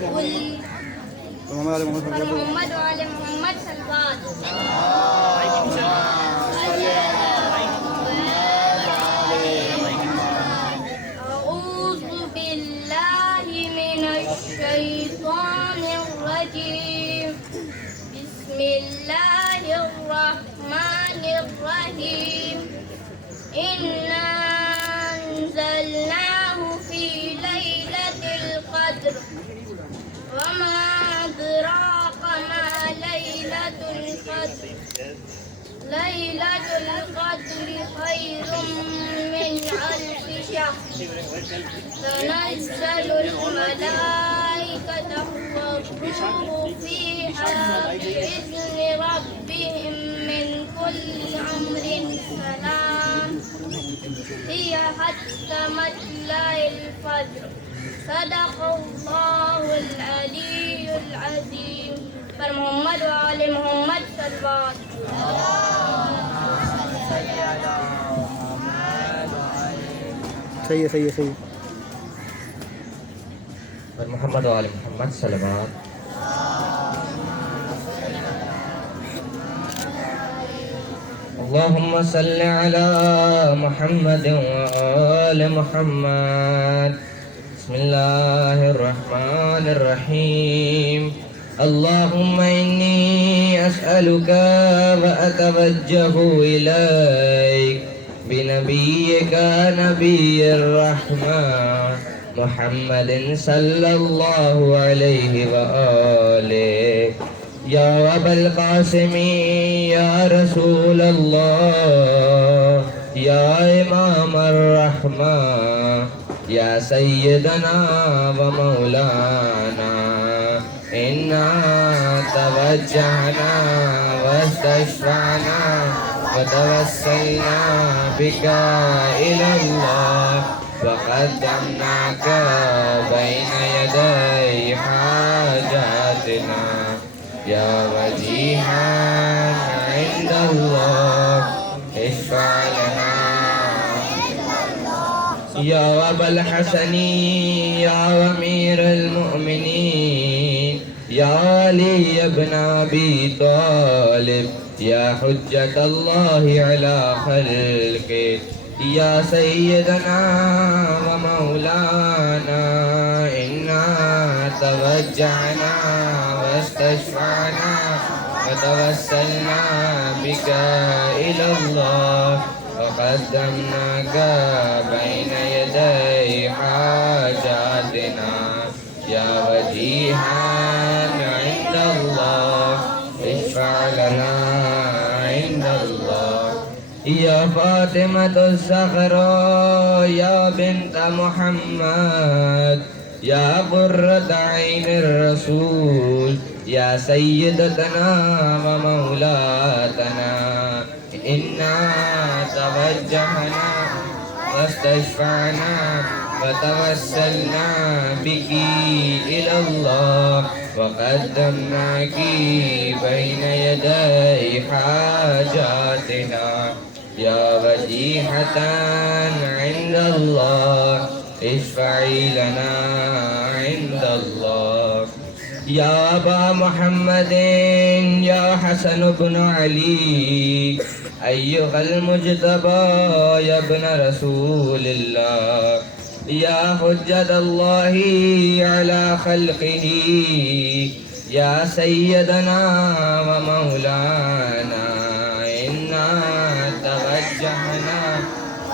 محمد وعلى محمد صلوات. أعوذ بالله من الشيطان الرجيم. بسم الله الرحمن الرحيم. إنا أنزلناه في ليلة القدر وما أدراك ما ليلة القدر. ليلة القدر خير من ألف شهر. تنزل الملائكة والروح فيها بإذن ربهم من كل أمر سلام هي حتى مطلع الفجر. صدق الله العلي العظيم. پر محمد وآل محمد صلوات. صحیح ہے صحیح ہے صحیح. پر محمد وآل محمد صلوات. اللهم صل على محمد وآل محمد. بسم الله الرحمن الرحيم. اللهم إني أسألك وأتوجه إليك بنبيك نبي الرحمة محمد صلى الله عليه وآله. يا أبا القاسم يا رسول الله يا إمام الرحمة يا سيدنا ومولانا إنا توجهنا واستشفعنا وتوسلنا بك إلى الله وقدمناك بين يدي حاجاتنا يا وجيها عند الله اشفع لنا. يا أبا الحسن يا أمير المؤمنين يا علي بن أبي طالب يا حجة الله على خلقه يا سيدنا ومولانا إنا توجعنا واستشفعنا وتوسلنا بك إلى الله وقدمناك بين يدي حاجاتنا يا وجيها عند الله اشفع لنا عند الله. يا فاطمة الزهراء يا بنت محمد يا قرة عين الرسول يا سيدتنا ومولاتنا إنا توجهنا واستشفعنا وتوسلنا بك إلى الله وقدمناك بين يدي حاجاتنا يا وجيهة عند الله اشفعي لنا عند الله. يا أبا محمد يا حسن بن علي أيها المجتبى يا ابن رسول الله يا حجة الله على خلقه يا سيدنا ومولانا إنا توجهنا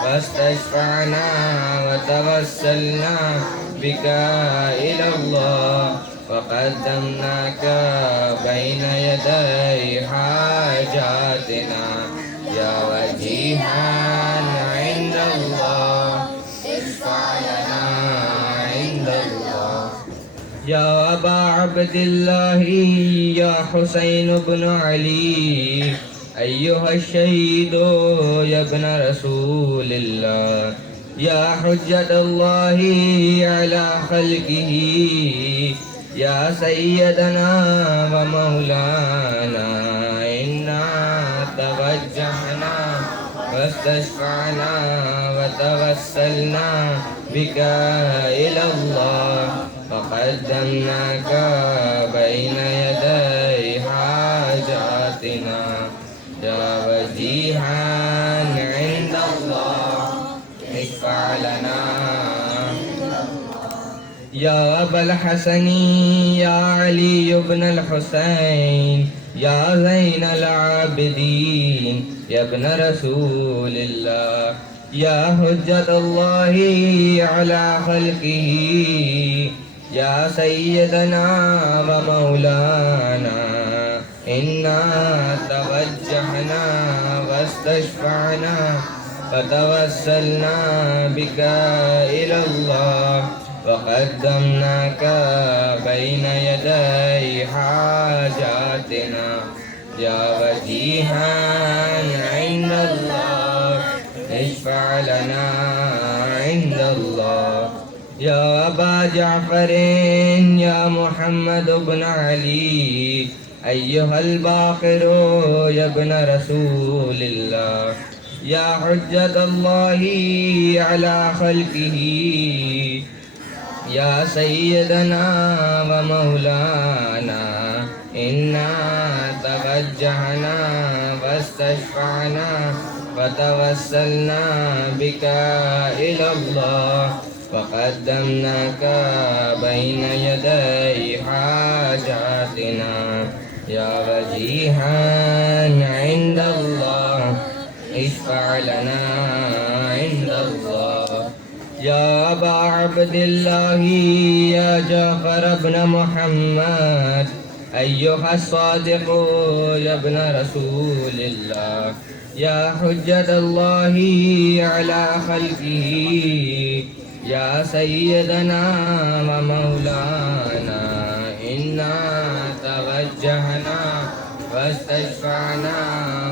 واستشفعنا وتوسلنا بك إلى الله وقدمناك بين يدي حاجاتنا يا وجيها عند الله اشفع لنا عند الله. يا أبا عبد الله يا حسين بن علي أيها الشهيد يا ابن رسول الله يا حجة الله على خلقه يا سيدنا ومولانا إنا توجهنا واستشفعنا وتوسلنا بك إلى الله فقدمناك بين يدي حاجاتنا يا وجيها عند الله اشفع لنا يا أبا الحسن يا علي بن الحسين يا زين العابدين يا ابن رسول الله يا حجة الله على خلقه يا سيدنا ومولانا إنا توجهنا واستشفعنا فتوسلنا بك إلى الله وقدمناك بين يدي حاجاتنا يا وجيها عند الله اشفع لنا عند الله يا أبا جعفر يا محمد بن علي أيها الباقر يا ابن رسول الله يا حجة الله على خلقه يا سيدنا ومولانا إنا توجهنا واستشفعنا وتوسلنا بك إلى الله وقدمناك بين يدي حاجاتنا يا وجيها عند الله اشفع لنا عند الله يا أبا عبد الله يا جعفر بن محمد أيها الصادق يا ابن رسول الله يا حجة الله على خلقه يا سيدنا ومولانا إنا توجهنا واستشفعنا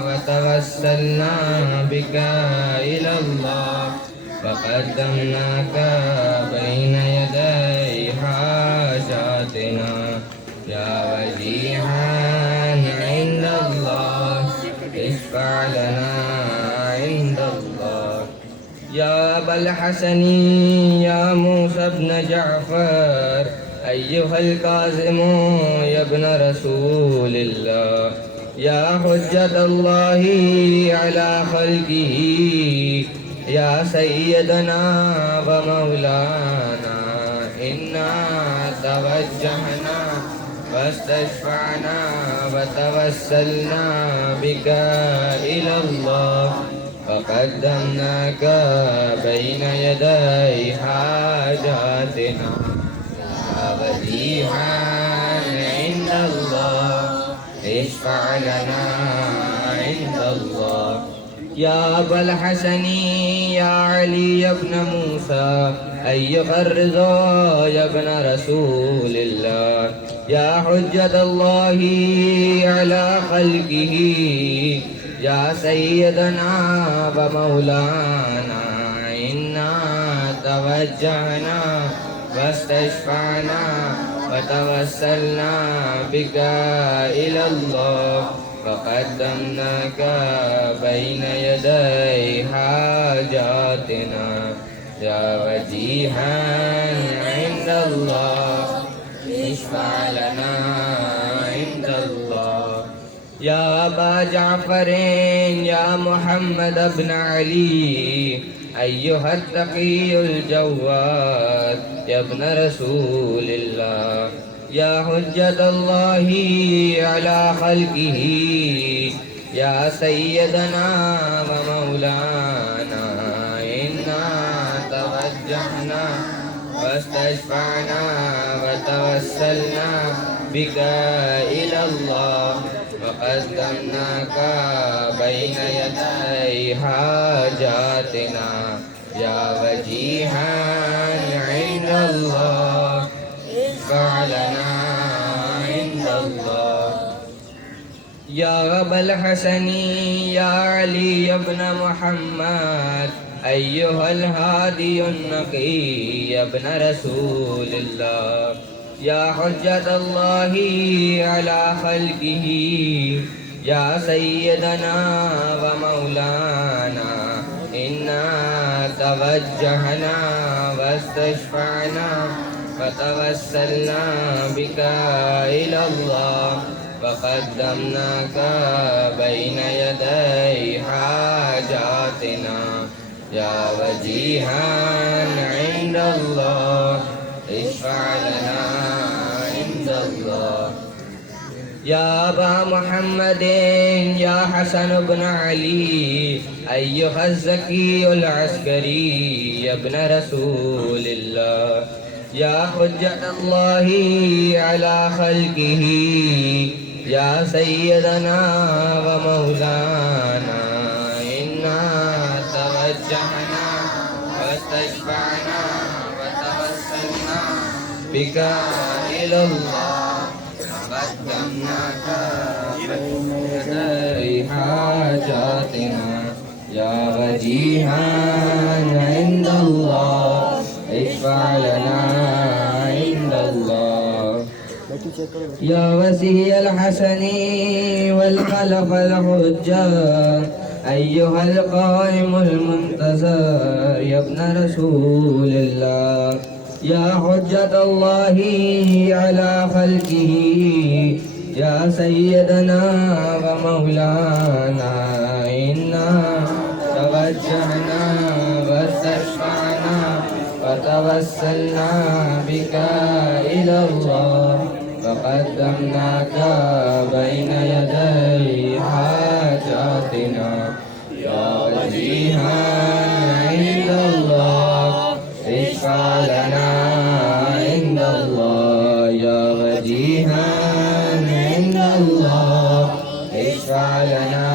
وتوسلنا بك إلى الله وقدمناك بين يدي حاجاتنا يا وجيها عند الله اشفع لنا عند الله يا أبا الحسن يا موسى بن جعفر أيها الكاظم يا ابن رسول الله يا حجة الله على خلقه يا سيدنا ومولانا إنا توجهنا واستشفعنا وتوسلنا بك إلى الله وقدمناك بين يدي حاجاتنا يا وجيها عند الله اشفع لنا عند الله يا أبا الحسن يا علي بن موسى أيها الرضا يا ابن رسول الله يا حجة الله على خلقه يا سيدنا ومولانا إنا توجهنا واستشفعنا وتوسلنا بك إلى الله وقدمناك بين يدي حاجاتنا يا وجيها عند الله اشفع لنا عند الله يا أبا جعفر يا محمد بن علي أيها التقي الجواد يا ابن رسول الله يا حجة الله على خلقه يا سيدنا ومولانا إنا توجهنا واستشفعنا وتوسلنا بك إلى الله وقدمناك بين يدي حاجاتنا يا وجيها عند الله اشفع لنا عند الله يا أبا الحسن يا علي بن محمد أيها الهادي النقي يا ابن رسول الله يا حجة الله على خلقه يا سيدنا ومولانا إنا توجهنا واستشفعنا فتوسلنا بك إلى الله فقدمناك بين يدي حاجاتنا يا وجيها عند الله اشفع لنا عند الله يا أبا محمد يا حسن بن علي أيها الزكي العسكري يا ابن رسول الله يا حجة الله على خلقه يا سيدنا ومولانا إنا توجهنا واستشفعنا وتوسلنا بك إلى الله قدمناك بين يدي حاجاتنا يا وجيها عند الله اشفع لنا عند الله يا وسيع الحسن والخلف الحجة أيها القائم المنتظر يا ابن رسول الله يا حجة الله على خلقه يا سيدنا ومولانا إنا توجهنا واستشفعنا وتوسلنا بك إلى الله فقدمناك بين يدي حاجاتنا يا وجيها عند الله اشفع لنا عند الله يا وجيها عند الله اشفع لنا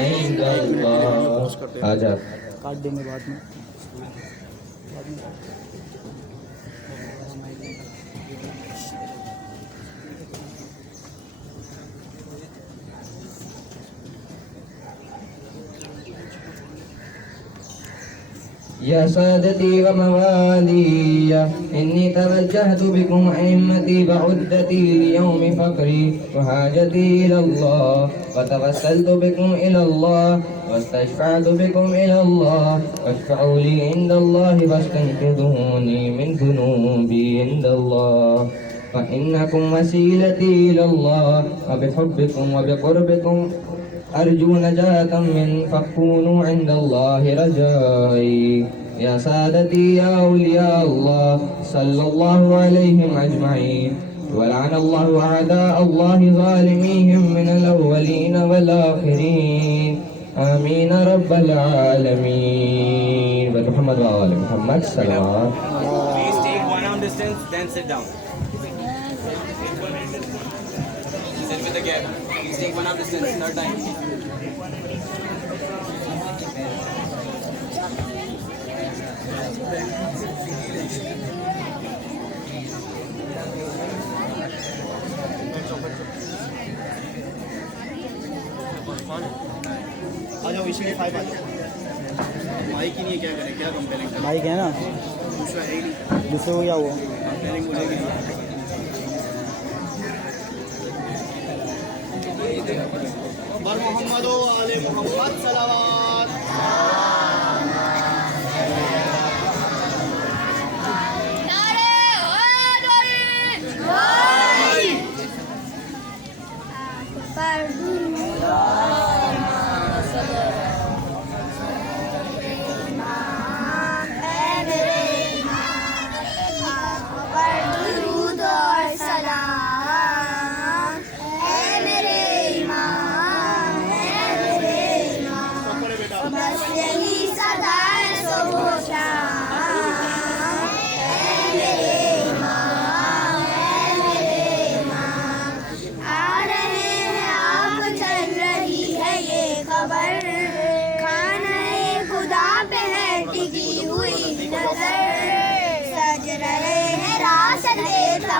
عند الله آجات کاٹ دیں گے بعد میں يا سادتي وموالي إني توجهت بكم أئمتي بعدتي ليوم فقري وحاجتي إلى الله وتوسلت بكم إلى الله واستشفعت بكم إلى الله واشفعوا لي عند الله واستنقذوني من ذنوبي عند الله فإنكم وسيلتي إلى الله وبحبكم وبقربكم أرجو نجاة من فكونوا عند الله رجائي يا سادتي يا أولياء الله صلى الله عليهم أجمعين ولعن الله أعداء الله ظالميهم من الأولين والآخرين آمين رب العالمين محمد وآل محمد صلوات. Please take one arm distance, then sit down. Sit with the gap. Please take one arm distance, third time. آ جاؤ اسی لیے 5 آ جاؤ مائک ہی نہیں کیا کریں کیا کمپیئرنگ مائک ہے نا دوسرا ہے ہی نہیں دوسرے کو کیا ہوا کمپیئرنگ بولے گی بر محمد و آل محمد صلوات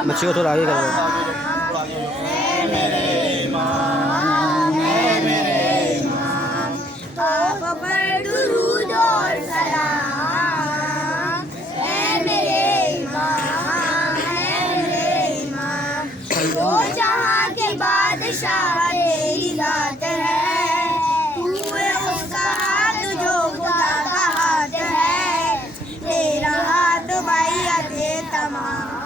بچے کو تھوڑا آگے کرو جہاں کے بادشاہ تیری ذات ہے تو اس کا ہاتھ جو خدا کا ہاتھ ہے تیرا ہاتھ بیعت تمام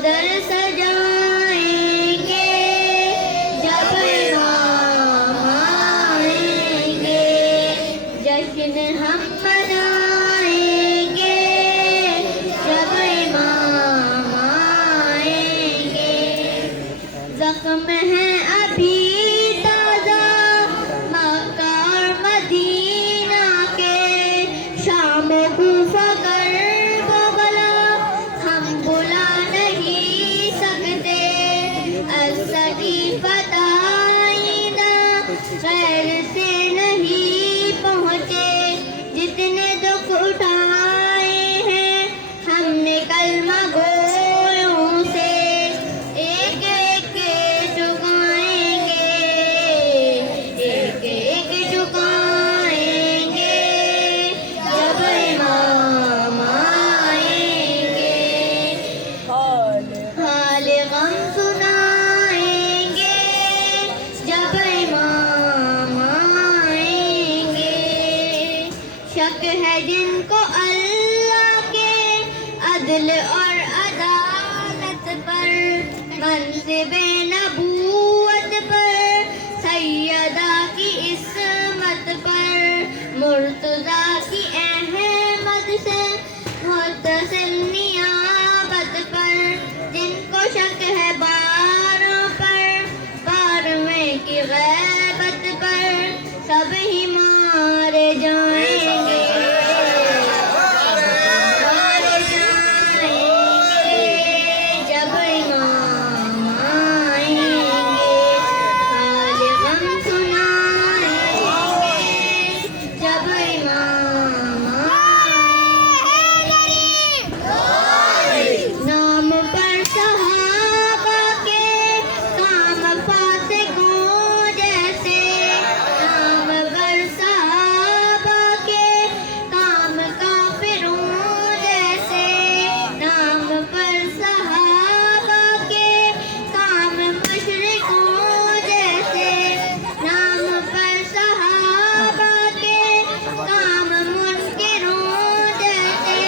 در سجائیں گے جب امام آئیں گے جشن ہم منائیں گے جب امام آئیں گے زخم ہے ابھی تازہ مکہ اور مدینہ کے شام کوفہ کرب و بلا ہم بلا نہیں سکتے الصدیقہ آئینہ غیر سے نہیں پہنچے جتنے دکھ اٹھائے ہیں ہم نے کلمہ گویوں سے ایک ایک چکائیں گے ایک ایک چکائیں گے جب امام آئیں گے حال غم سنائیں گے جب امام آئیں گے شک ہے جن کو اللہ کے عدل اور عدالت پر منصب نبوت پر سیدہ کی عصمت پر مرتضیٰ کی احمد سے متصل نیابت پر جن کو شک ہے باروں پر بارہویں کی غیبت پر سب ہی مارے جائیں گے مارے جائیں گے جب امام آئیں گے حال غم سنائیں گے جب امام آئیں گے نام پر صحابہ کے کام فاسقوں جیسے نام پر صحابہ کے کام کافروں جیسے نام پر صحابہ کے کام مشرکوں جیسے نام پر صحابہ کے کام منکروں جیسے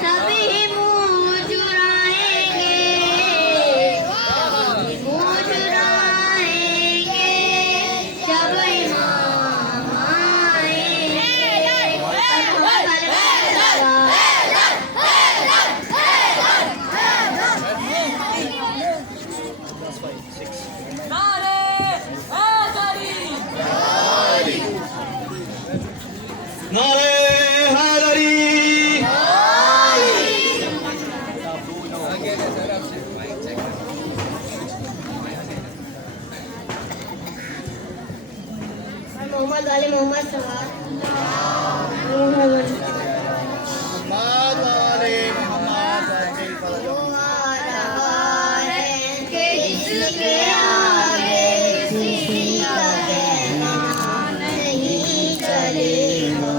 سبھی منہ چرائیں گے منہ چرائیں گے جب امام آئیں گے نعرے حیدری محمد والے محمد سوار محمد محمد والے محمد کہ جس کے آگے کسی کا کہنا نہیں چلے گا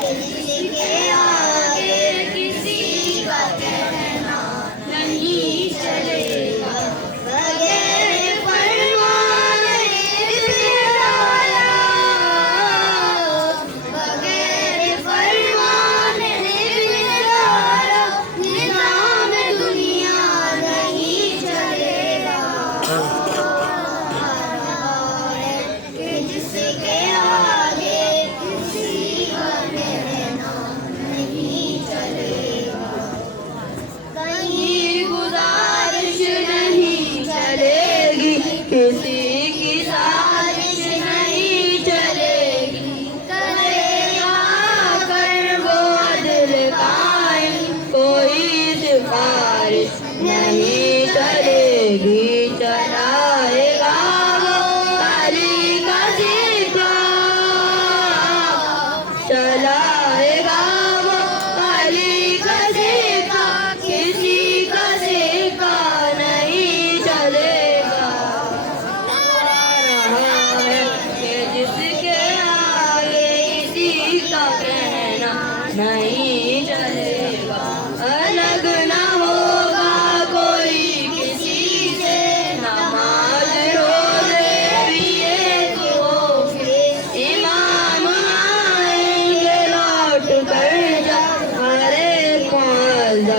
جس کے آگے کسی کا کہنا نہیں چلے گا بغیر فرمان بغیر فرمان نظام دنیا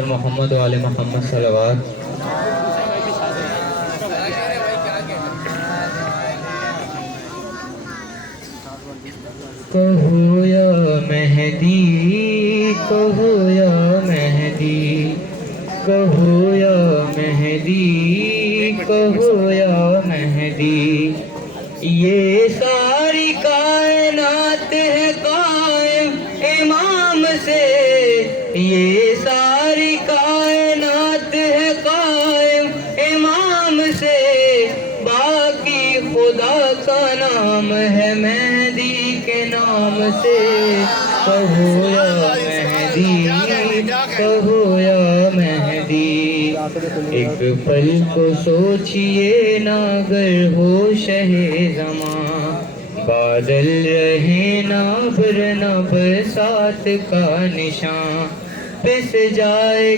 پر محمد و آل محمد صلوات. کہو یا مہدی کہو یا مہدی کہو یا مہدی کہو یا مہدی. یہ ساری کائنات ہے قائم امام سے. یہ ساری کائنات ہے قائم امام سے. باقی خدا کا نام ہے مہدی کے نام سے. کہو یا مہدی کہو یا مہدی. ایک پل کو سوچئے نہ گر ہو شہ زمان. بادل رہے نہ ابر نہ برسات کا نشان. پس جائے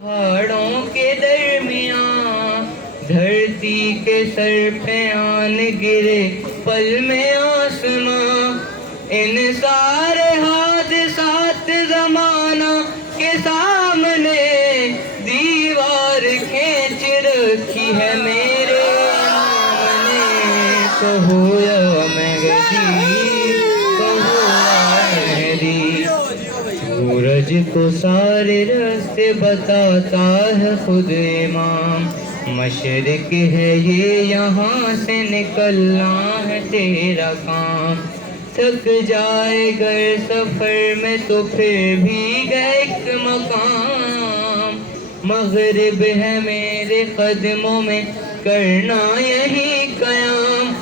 پہاڑوں کے درمیان. دھرتی کے سر پہ آن گرے پل میں آسمان. ان سارے حادثات زمانہ کے سامنے دیوار کھینچ رکھی ہے میرے امام نے. کہو یا مہدی کہو یا مہدی. سورج کو سارے راستے بتاتا ہے خود امام. مشرق ہے یہ یہاں سے نکلنا ہے تیرا کام. تھک جائے گر سفر میں تو پھر بھی گئے ایک مقام. مغرب ہے میرے قدموں میں کرنا یہی قیام.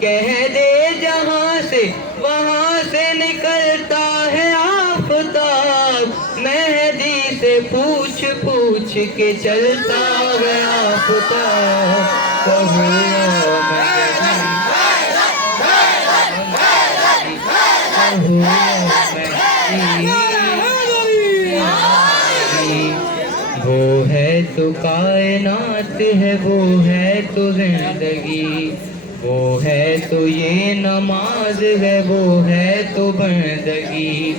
کہہ دے جہاں سے وہاں سے نکلتا ہے آفتاب. مہدی سے پوچھ پوچھ کے چلتا ہے آفتاب. کہو یا مہدی کہو یا مہدی. وہ ہے تو کائنات ہے وہ ہے تو زندگی. وہ ہے تو یہ نماز ہے وہ ہے تو بندگی.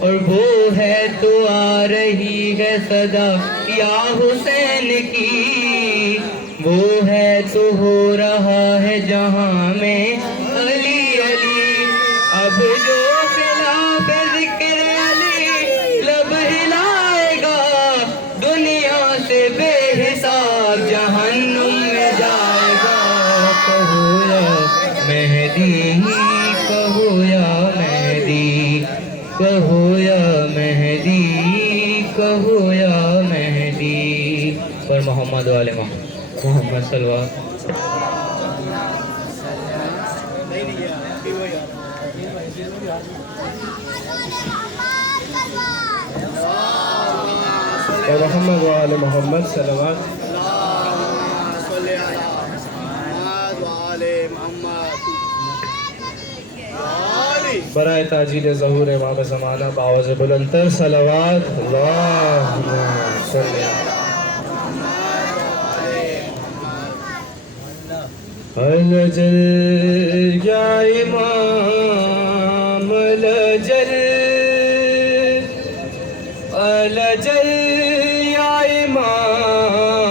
اور وہ ہے تو آ رہی ہے صدا یا حسین کی. وہ ہے تو ہو رہا ہے جہاں میں علی علی. اب جو خلاف ذکر علی لب ہلائے گا دنیا سے بے حساب جہنم میں جائے گا. کہو یا مہدی کہو یا مہدی کہو یا مہدی کہو یا مہدی. پر محمد و آل محمد صلوات. اور محمد و آل محمد صلوات. برائے تاجیل ظہور امام زمانہ باوز بلندتر صلوات. اللہم صلی الجل یا امام الجل الجل یا امام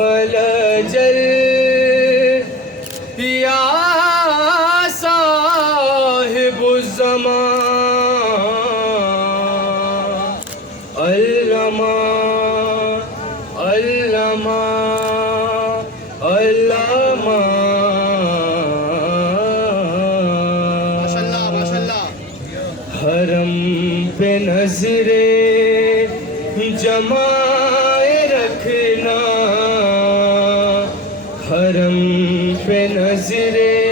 الجل یا صاحب الزمان. علامہ علامہ علامہ حرم پہ نظریں جمائے رکھنا. حرم پہ نظریں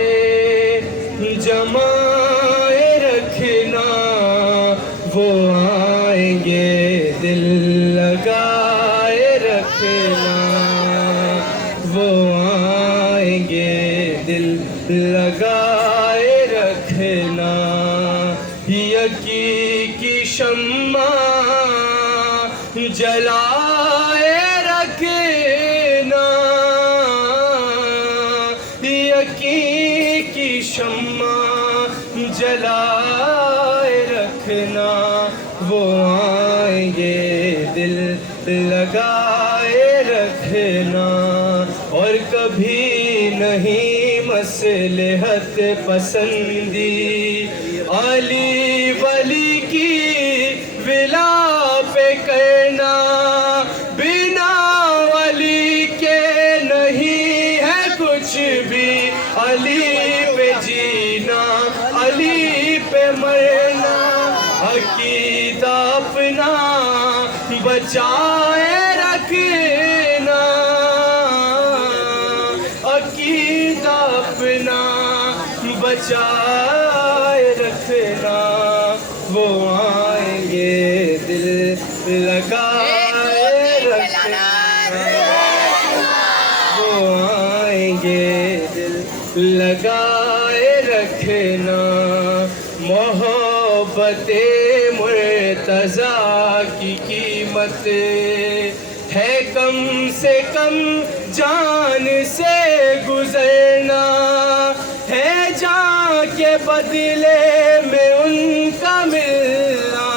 جمائے رکھنا. وہ آئیں گے دل لگائے رکھنا. وہ آئیں گے دل لگائے رکھنا. یقین کی شمع جلائے رکھنا. یقین کی شمع جلائے رکھنا. وہ آئیں گے دل لگائے رکھنا اور کبھی نہیں مصلحت پسندی علی ولی کی ولا پہ کرنا بنا علی کے نہیں ہے کچھ بھی علی پہ جینا علی پہ مرنا عقیدہ اپنا بچائے رکھنا عقیدہ اپنا بچائے رکھنا وہ آئیں گے دل لگائے رکھنا وہ آئیں گے دل لگائے رکھنا محبت مرتضیٰ کی قیمت ہے کم سے کم جان سے گزرنا ہے جان کے بدلے میں ان کا ملنا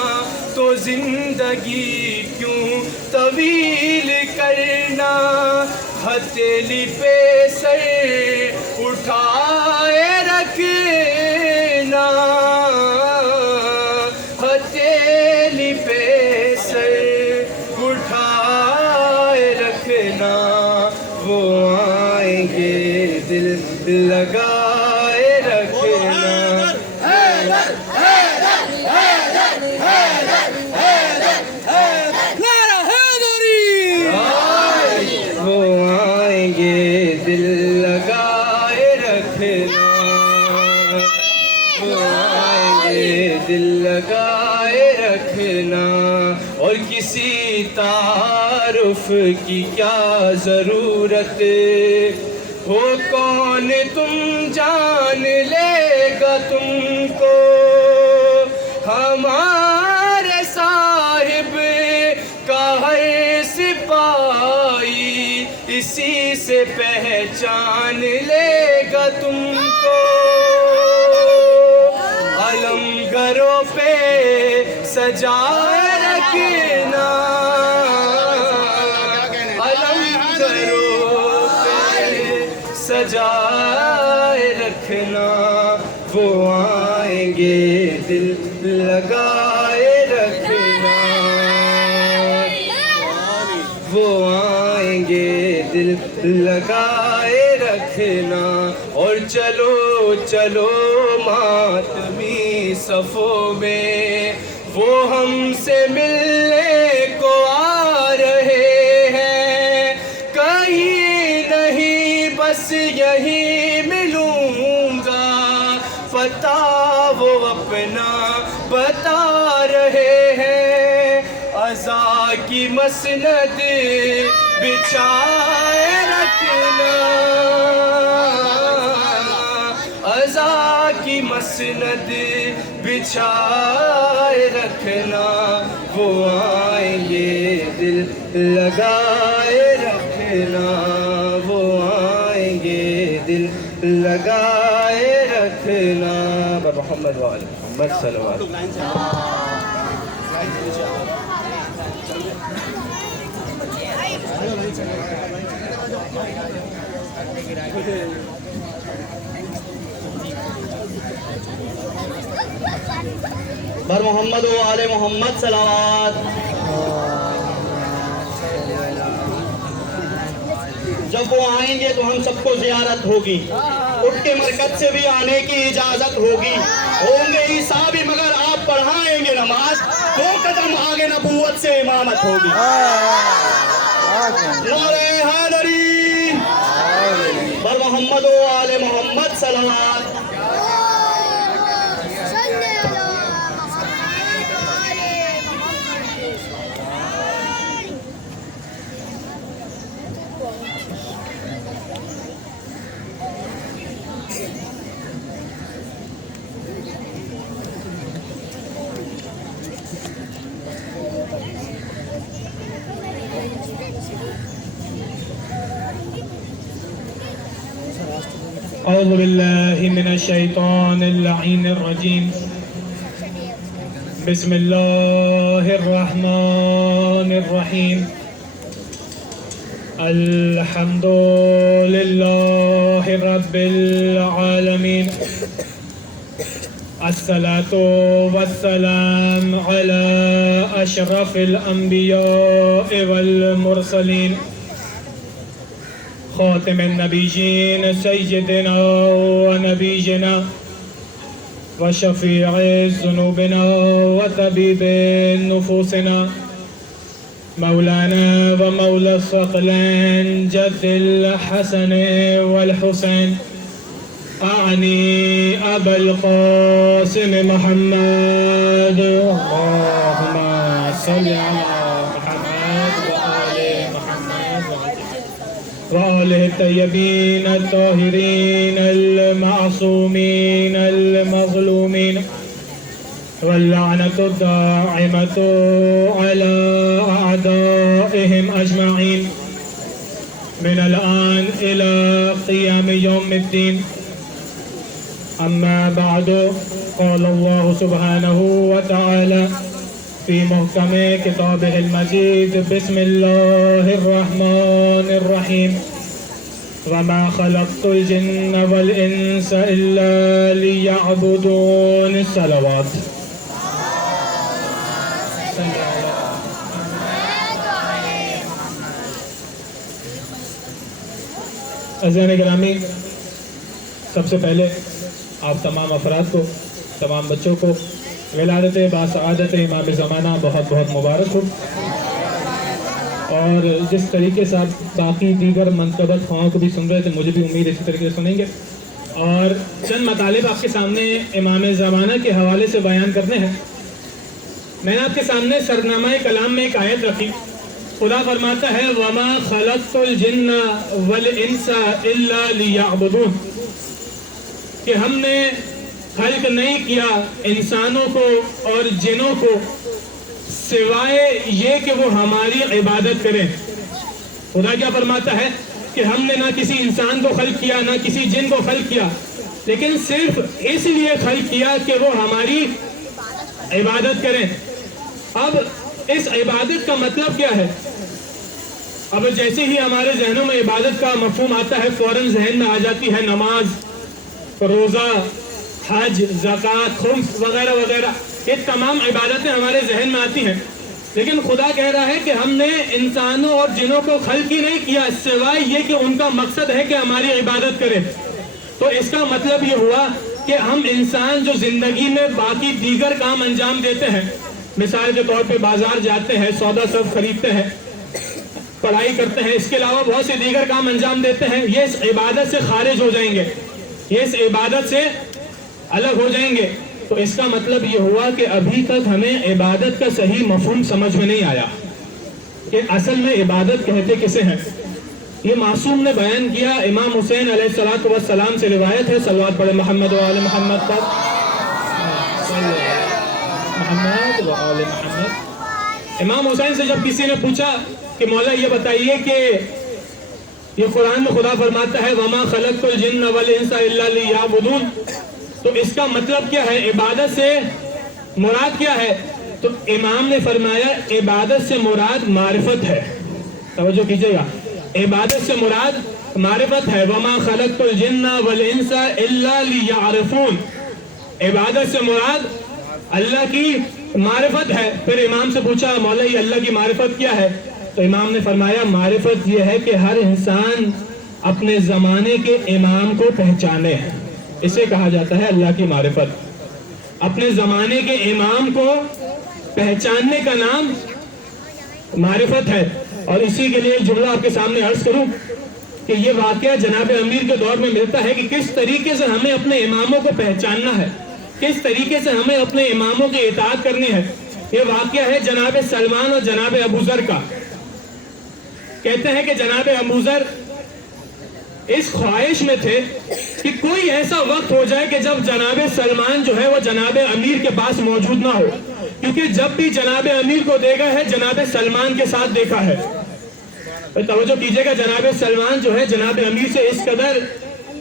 تو زندگی کیوں طویل کرنا ہتھیلی پہ سر اٹھائے رکھنا ہتھیلی پہ سر اٹھائے رکھنا وہ آئیں گے دل لگائے رکھنا وہ آئیں گے دل لگائے رکھنا وہ آئیں گے دل لگائے رکھنا اور کسی تعارف کی کیا ضرورت ہو کون تم جان لے گا تم کو ہمارے صاحب کا ہر سپاہی اسی سے پہچان لے گا تم کو علم گھروں پہ سجائے رکھنا علم گھروں پہ سجائے رکھنا وہ آئیں گے دل لگائے رکھنا وہ آئیں گے دل لگائے رکھنا اور چلو چلو ماتمی صفوں میں وہ ہم سے ملنے کو آ رہے ہیں کہیں نہیں بس یہی ملوں گا پتہ وہ اپنا بتا رہے ہیں عزا کی مسند بچھائے رکھنا عزا کی مسند بچھائے رکھنا وہ آئیں گے دل لگائے رکھنا وہ آئیں گے دل لگائے رکھنا محمد وعلی محمد صلی اللہ علیہ وسلم بر محمد و آل محمد صلوات. جب وہ آئیں گے تو ہم سب کو زیارت ہوگی, اٹھ کے مرکز سے بھی آنے کی اجازت ہوگی. ہوں گے عیسیٰ بھی مگر آپ پڑھائیں گے نماز, 2 قدم آگے نبوت سے امامت ہوگی. نعرہ حیدری بر محمد و آل محمد صلوات. اعوذ باللہ من الشیطان اللعین الرجیم. بسم الله الرحمن الرحيم الحمد لله رب العالمين الصلاة والسلام على أشرف الأنبياء والمرسلين خاتم النبيين سيدنا ونبينا وشفيع ذنوبنا وطبيب نفوسنا مولانا ومولى الثقلين جد الحسن والحسين أعني أبا القاسم محمد اللهم صل على محمد وآل محمد وآله الطيبين الطاهرين المعصومين المظلومين واللعنة الدائمة على أعدائهم أجمعين من الآن إلى قيام يوم الدين. أما بعد قال الله سبحانه وتعالى في محكم كتابه المجيد بسم الله الرحمن الرحيم وما خلقت الجن والإنس إلا ليعبدون الصلوات. عزیزان گرامی، سب سے پہلے آپ تمام افراد کو، تمام بچوں کو ولادت باسعادت امام زمانہ بہت بہت مبارک ہو، اور جس طریقے سے آپ باقی دیگر منقبت خواہوں کو بھی سن رہے تھے، مجھے بھی امید اسی طریقے سے سنیں گے. اور چند مطالب آپ کے سامنے امام زمانہ کے حوالے سے بیان کرنے ہیں. میں نے آپ کے سامنے سرنامہ کلام میں ایک آیت رکھی. خدا فرماتا ہے وَمَا خَلَقْتُ الْجِنَّ وَالْإِنسَ إِلَّا لِيَعْبُدُونَ، کہ ہم نے خلق نہیں کیا انسانوں کو اور جنوں کو سوائے یہ کہ وہ ہماری عبادت کریں. خدا کیا فرماتا ہے کہ ہم نے نہ کسی انسان کو خلق کیا نہ کسی جن کو خلق کیا، لیکن صرف اس لیے خلق کیا کہ وہ ہماری عبادت کریں. اب اس عبادت کا مطلب کیا ہے؟ اب جیسے ہی ہمارے ذہنوں میں عبادت کا مفہوم آتا ہے فوراً ذہن میں آ جاتی ہے نماز، روزہ، حج، زکوٰۃ، خمس وغیرہ وغیرہ. یہ تمام عبادتیں ہمارے ذہن میں آتی ہیں، لیکن خدا کہہ رہا ہے کہ ہم نے انسانوں اور جنوں کو خلق ہی نہیں کیا سوائے یہ کہ ان کا مقصد ہے کہ ہماری عبادت کریں. تو اس کا مطلب یہ ہوا کہ ہم انسان جو زندگی میں باقی دیگر کام انجام دیتے ہیں، مثال کے طور پہ بازار جاتے ہیں، سودا سب خریدتے ہیں، پڑھائی کرتے ہیں، اس کے علاوہ بہت سے دیگر کام انجام دیتے ہیں، یہ اس عبادت سے خارج ہو جائیں گے، یہ اس عبادت سے الگ ہو جائیں گے. تو اس کا مطلب یہ ہوا کہ ابھی تک ہمیں عبادت کا صحیح مفہوم سمجھ میں نہیں آیا کہ اصل میں عبادت کہتے کسے ہیں. یہ معصوم نے بیان کیا، امام حسین علیہ السلام سے روایت ہے. صلوات پڑھے محمد و آل محمد پر. محمد و آل محمد. امام حسین سے جب کسی نے پوچھا کہ مولا یہ بتائیے کہ یہ قرآن میں خدا فرماتا ہے وَمَا خَلَقْتُ الْجِنَّ وَالْإِنسَ إِلَّا لِيَعْبُدُونَ، تو اس کا مطلب کیا ہے؟ عبادت سے مراد کیا ہے؟ تو امام نے فرمایا عبادت سے مراد معرفت ہے. توجہ کیجئے گا، عبادت سے مراد معرفت ہے. وَمَا خَلَقْتُ الْجِنَّ وَالْإِنسَ إِلَّا لِيَعْرِفُونَ، عبادت سے مراد اللہ کی معرفت ہے. پھر امام سے پوچھا مولا یہ اللہ کی معرفت کیا ہے؟ تو امام نے فرمایا معرفت یہ ہے کہ ہر انسان اپنے زمانے کے امام کو پہچانے. اسے کہا جاتا ہے اللہ کی معرفت. اپنے زمانے کے امام کو پہچاننے کا نام معرفت ہے. اور اسی کے لیے جملہ آپ کے سامنے عرض کروں کہ یہ واقعہ جناب امیر کے دور میں ملتا ہے کہ کس طریقے سے ہمیں اپنے اماموں کو پہچاننا ہے، کس طریقے سے ہمیں اپنے اماموں کی اطاعت کرنی ہے. یہ واقعہ ہے جناب سلمان اور جناب ابوذر کا. کہتے ہیں کہ جناب ابوذر اس خواہش میں تھے کہ کوئی ایسا وقت ہو جائے کہ جب جناب سلمان جو ہے وہ جناب امیر کے پاس موجود نہ ہو، کیونکہ جب بھی جناب امیر کو دیکھا ہے جناب سلمان کے ساتھ دیکھا ہے. توجہ کیجئے گا، جناب سلمان جو ہے جناب امیر سے اس قدر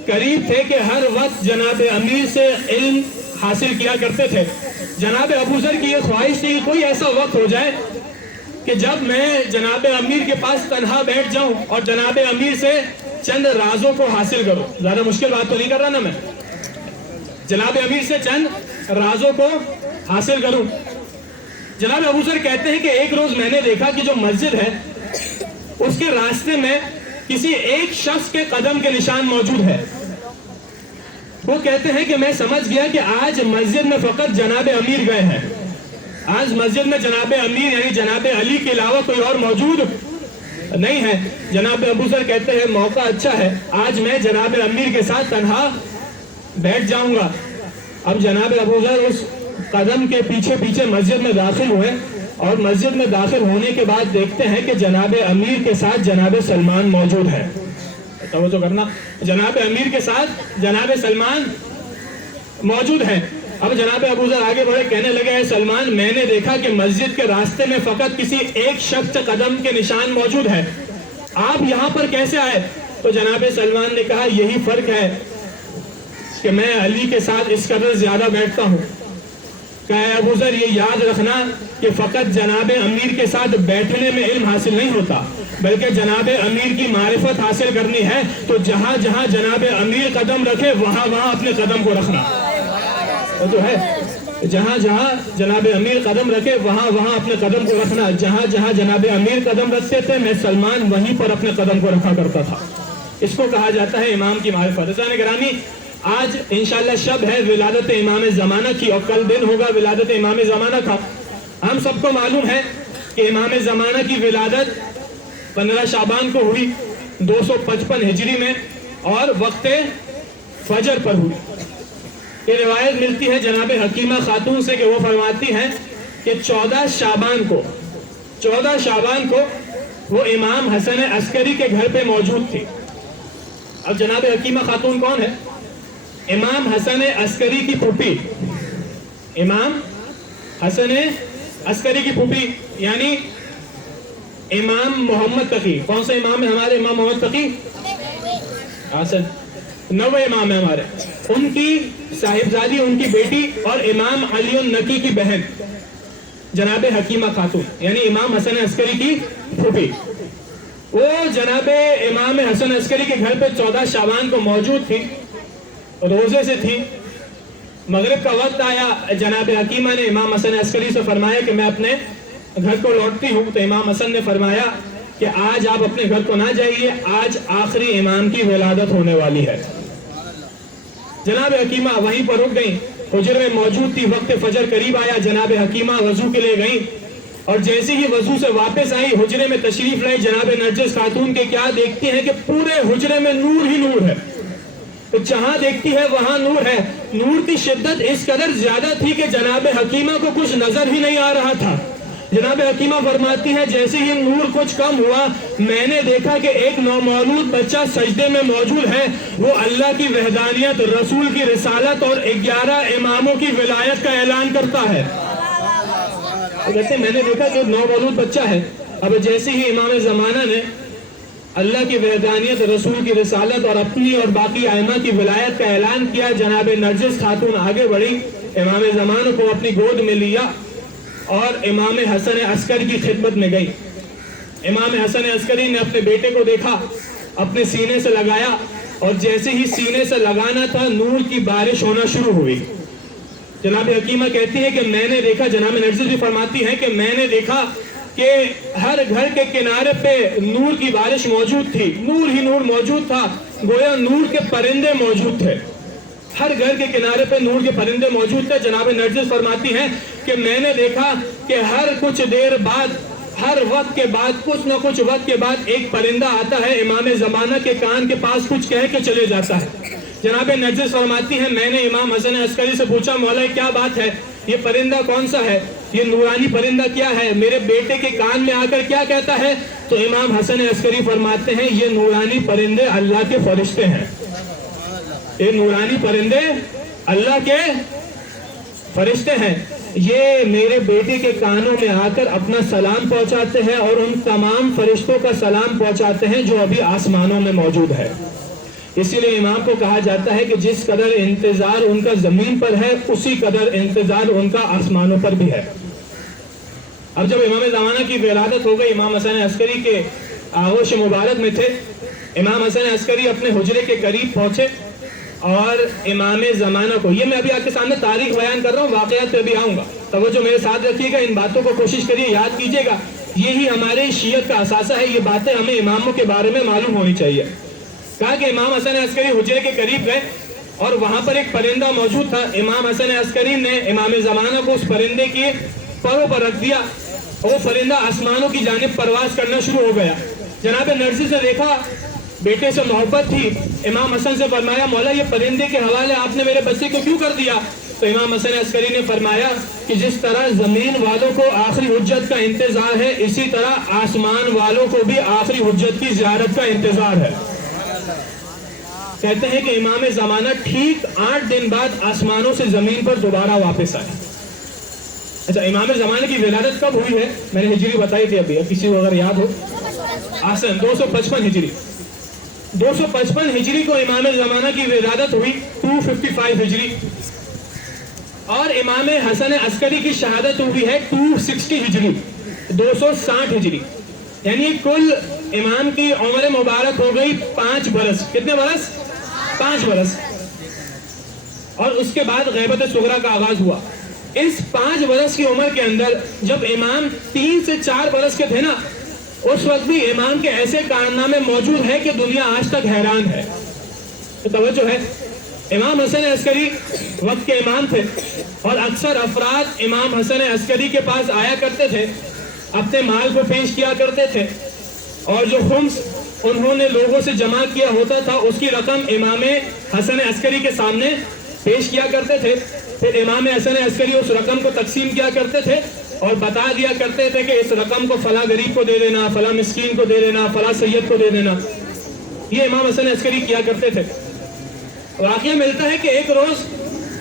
قریب تھے کہ ہر وقت جناب امیر سے علم حاصل کیا کرتے تھے. جناب ابو ذر کی یہ خواہش تھی کہ کوئی ایسا وقت ہو جائے کہ جب میں جناب امیر کے پاس تنہا بیٹھ جاؤں اور جناب امیر سے چند رازوں کو حاصل کروں. زیادہ مشکل بات تو نہیں کر رہا نا میں؟ جناب امیر سے چند رازوں کو حاصل کروں. جناب ابو ذر کہتے ہیں کہ ایک روز میں نے دیکھا کہ جو مسجد ہے اس کے راستے میں کسی ایک شخص کے قدم کے نشان موجود ہے. وہ کہتے ہیں کہ میں سمجھ گیا کہ آج مسجد میں فقط جناب امیر گئے ہیں. آج مسجد میں جناب امیر یعنی جناب علی کے علاوہ کوئی اور موجود نہیں ہے. جناب ابو ذر کہتے ہیں موقع اچھا ہے, آج میں جناب امیر کے ساتھ تنہا بیٹھ جاؤں گا. اب جناب ابو ذر اس قدم کے پیچھے پیچھے مسجد میں داخل ہوئے اور مسجد میں داخل ہونے کے بعد دیکھتے ہیں کہ جناب امیر کے ساتھ جناب سلمان موجود ہے. توجہ کرنا, جناب امیر کے ساتھ جناب سلمان موجود ہے. اب جناب ابو ذر آگے بڑھے, کہنے لگے اے سلمان, میں نے دیکھا کہ مسجد کے راستے میں فقط کسی ایک شخص قدم کے نشان موجود ہے, آپ یہاں پر کیسے آئے؟ تو جناب سلمان نے کہا یہی فرق ہے کہ میں علی کے ساتھ اس قدر زیادہ بیٹھتا ہوں. کہا ابو ذر یہ یاد رکھنا کہ فقط جناب امیر کے ساتھ بیٹھنے میں علم حاصل نہیں ہوتا, بلکہ جناب امیر کی معرفت حاصل کرنی ہے تو جہاں جہاں جناب امیر قدم رکھے وہاں وہاں اپنے قدم کو رکھنا. وہ تو ہے, جہاں جہاں جناب امیر قدم رکھے وہاں وہاں اپنے قدم کو رکھنا. جہاں جہاں جناب امیر قدم رکھتے تھے میں سلمان وہیں پر اپنے قدم کو رکھا کرتا تھا. اس کو کہا جاتا ہے امام کی معرفت. عزیزان گرامی, آج انشاءاللہ شب ہے ولادت امام زمانہ کی اور کل دن ہوگا ولادت امام زمانہ کا. ہم سب کو معلوم ہے کہ امام زمانہ کی ولادت 15 شعبان کو ہوئی 255 ہجری میں اور وقت فجر پر ہوئی. یہ روایت ملتی ہے جناب حکیمہ خاتون سے کہ وہ فرماتی ہیں کہ 14 شعبان کو وہ امام حسن عسکری کے گھر پہ موجود تھی. اب جناب حکیمہ خاتون کون ہے؟ امام حسن عسکری کی پھوپھی, امام حسن عسکری کی پھوپھی یعنی امام محمد تقی. کون سے امام ہے ہمارے؟ امام محمد تقی حسن, 9 امام ہے ہمارے. ان کی صاحبزادی, ان کی بیٹی اور امام علی النقی کی بہن جناب حکیمہ خاتون یعنی امام حسن عسکری کی پھوپھی. وہ جناب امام حسن عسکری کے گھر پہ 14 شعبان کو موجود تھی, روزے سے تھی. مغرب کا وقت آیا, جناب حکیمہ نے امام حسن عسکری سے فرمایا کہ میں اپنے گھر کو لوٹتی ہوں. تو امام حسن نے فرمایا کہ آج آپ اپنے گھر کو نہ جائیے, آج آخری امام کی ولادت ہونے والی ہے. جناب حکیمہ وہیں پر رک گئیں, حجرے میں موجود تھی. وقت فجر قریب آیا, جناب حکیمہ وضو کے لیے گئیں اور جیسے ہی وضو سے واپس آئی حجرے میں تشریف لائی جناب نرجس خاتون کے, کیا دیکھتی ہیں کہ پورے حجرے میں نور ہی نور ہے. تو جہاں دیکھتی ہے وہاں نور ہے. نور کی شدت اس قدر زیادہ تھی کہ جناب حکیمہ کو کچھ نظر ہی نہیں آ رہا تھا. جناب حکیمہ فرماتی ہے جیسے ہی نور کچھ کم ہوا میں نے دیکھا کہ ایک نومولود بچہ سجدے میں موجود ہے. وہ اللہ کی وحدانیت, رسول کی رسالت اور 11 اماموں کی ولایت کا اعلان کرتا ہے. کہتے میں نے دیکھا کہ نومولود بچہ ہے. اب جیسے ہی امام زمانہ نے اللہ کی وحدانیت, رسول کی رسالت اور اپنی اور باقی ائمہ کی ولایت کا اعلان کیا, جناب نرجس خاتون آگے بڑھی, امام زمانہ کو اپنی گود میں لیا اور امام حسن عسکری کی خدمت میں گئی. امام حسن عسکری نے اپنے بیٹے کو دیکھا, اپنے سینے سے لگایا اور جیسے ہی سینے سے لگانا تھا نور کی بارش ہونا شروع ہوئی. جناب حکیمہ کہتی ہے کہ میں نے دیکھا, جناب نرجس بھی فرماتی ہے کہ میں نے دیکھا کہ ہر گھر کے کنارے پہ نور کی بارش موجود تھی. نور ہی نور موجود تھا, گویا نور کے پرندے موجود تھے. ہر گھر کے کنارے پہ نور کے پرندے موجود تھے. جناب نرجس فرماتی ہیں کہ میں نے دیکھا کہ ہر کچھ دیر بعد, ہر وقت کے بعد, کچھ نہ کچھ وقت کے بعد ایک پرندہ آتا ہے, امام زمانہ کے کان کے پاس کچھ کہہ کے چلے جاتا ہے. جناب نرجس فرماتی ہیں میں نے امام حسن عسکری سے پوچھا مولا کیا بات ہے, یہ پرندہ کون سا ہے, یہ نورانی پرندہ کیا ہے, میرے بیٹے کے کان میں آ کر کیا کہتا ہے؟ تو امام حسن عسکری فرماتے ہیں یہ نورانی پرندے اللہ کے فرشتے ہیں. یہ نورانی پرندے اللہ کے فرشتے ہیں. یہ میرے بیٹے کے کانوں میں آ کر اپنا سلام پہنچاتے ہیں اور ان تمام فرشتوں کا سلام پہنچاتے ہیں جو ابھی آسمانوں میں موجود ہے. اسی لیے امام کو کہا جاتا ہے کہ جس قدر انتظار ان کا زمین پر ہے اسی قدر انتظار ان کا آسمانوں پر بھی ہے۔ اب جب امام زمانہ کی ولادت ہو گئی، امام حسن عسکری کے آغوش مبارک میں تھے، امام حسن عسکری اپنے حجرے کے قریب پہنچے اور امام زمانہ کو، یہ میں ابھی آپ کے سامنے تاریخ بیان کر رہا ہوں، واقعات پہ بھی آؤں گا، توجہ میرے ساتھ رکھیے گا، ان باتوں کو کوشش کریے یاد کیجیے گا، یہی ہمارے شیعت کا اثاثہ ہے، یہ باتیں ہمیں اماموں کے بارے میں معلوم ہونی چاہیے۔ کہا کہ امام حسن عسکری حجرے کے قریب گئے اور وہاں پر ایک پرندہ موجود تھا، امام حسن عسکری نے امام زمانہ کو اس پرندے کی پروں پر رکھ دیا، وہ پرندہ آسمانوں کی جانب پرواز کرنا شروع ہو گیا۔ جناب نرسی سے دیکھا، بیٹے سے محبت تھی، امام حسن سے فرمایا مولا یہ پرندے کے حوالے آپ نے میرے بچے کو کیوں کر دیا؟ تو امام حسن عسکری نے فرمایا کہ جس طرح زمین والوں کو آخری حجت کا انتظار ہے، اسی طرح آسمان والوں کو بھی آخری حجت کی زیارت کا انتظار ہے۔ کہتے ہیں کہ امام زمانہ ٹھیک 8 دن بعد آسمانوں سے زمین پر دوبارہ واپس آئے۔ اچھا، امام زمانہ کی ولادت کب ہوئی ہے؟ میں نے ہجری بتائی تھی ابھی، کسی کو اگر یاد ہو، آسن 255 ہجری، 255 ہجری کو امام زمانہ کی ولادت ہوئی، 255 ہجری، اور امام حسن عسکری کی شہادت ہوئی ہے 260 ہجری، 260 ہجری، یعنی کل امام کی عمر مبارک ہو گئی 5 برس۔ کتنے برس؟ 5 برس۔ اور اس کے بعد غیبت صغریٰ کا آغاز ہوا۔ اس 5 برس کی عمر کے اندر جب امام 3 سے 4 برس کے تھے نا، اس وقت بھی امام کے ایسے کارنامے موجود ہیں کہ دنیا آج تک حیران ہے۔ تو توجہ ہے، امام حسن عسکری وقت کے امام تھے اور اکثر افراد امام حسن عسکری کے پاس آیا کرتے تھے، اپنے مال کو پیش کیا کرتے تھے، اور جو خمس انہوں نے لوگوں سے جمع کیا ہوتا تھا اس کی رقم امام حسن عسکری کے سامنے پیش کیا کرتے تھے۔ پھر امام حسن عسکری اس رقم کو تقسیم کیا کرتے تھے اور بتا دیا کرتے تھے کہ اس رقم کو فلاں غریب کو دے دینا، فلاں مسکین کو دے دینا، فلاں سید کو دے دینا۔ یہ امام حسن عسکری کیا کرتے تھے۔ واقعہ ملتا ہے کہ ایک روز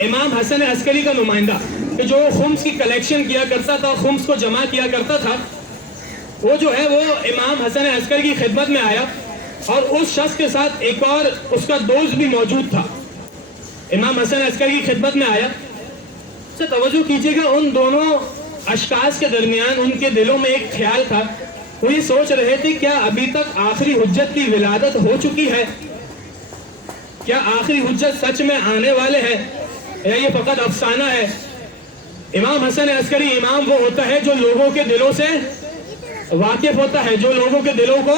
امام حسن عسکری کا نمائندہ کہ جو خمس کی کلیکشن کیا کرتا تھا، خمس کو جمع کیا کرتا تھا، وہ جو ہے وہ امام حسن عسکری کی خدمت میں آیا اور اس شخص کے ساتھ ایک اور اس کا دوست بھی موجود تھا۔ امام حسن عسکری کی خدمت میں آیا، سے توجہ کیجئے گا، ان دونوں اشخاص کے درمیان ان کے دلوں میں ایک خیال تھا، وہ یہ سوچ رہے تھے کیا ابھی تک آخری حجت کی ولادت ہو چکی ہے؟ کیا آخری حجت سچ میں آنے والے ہیں یا یہ فقط افسانہ ہے؟ امام حسن عسکری امام وہ ہوتا ہے جو لوگوں کے دلوں سے واقف ہوتا ہے، جو لوگوں کے دلوں کو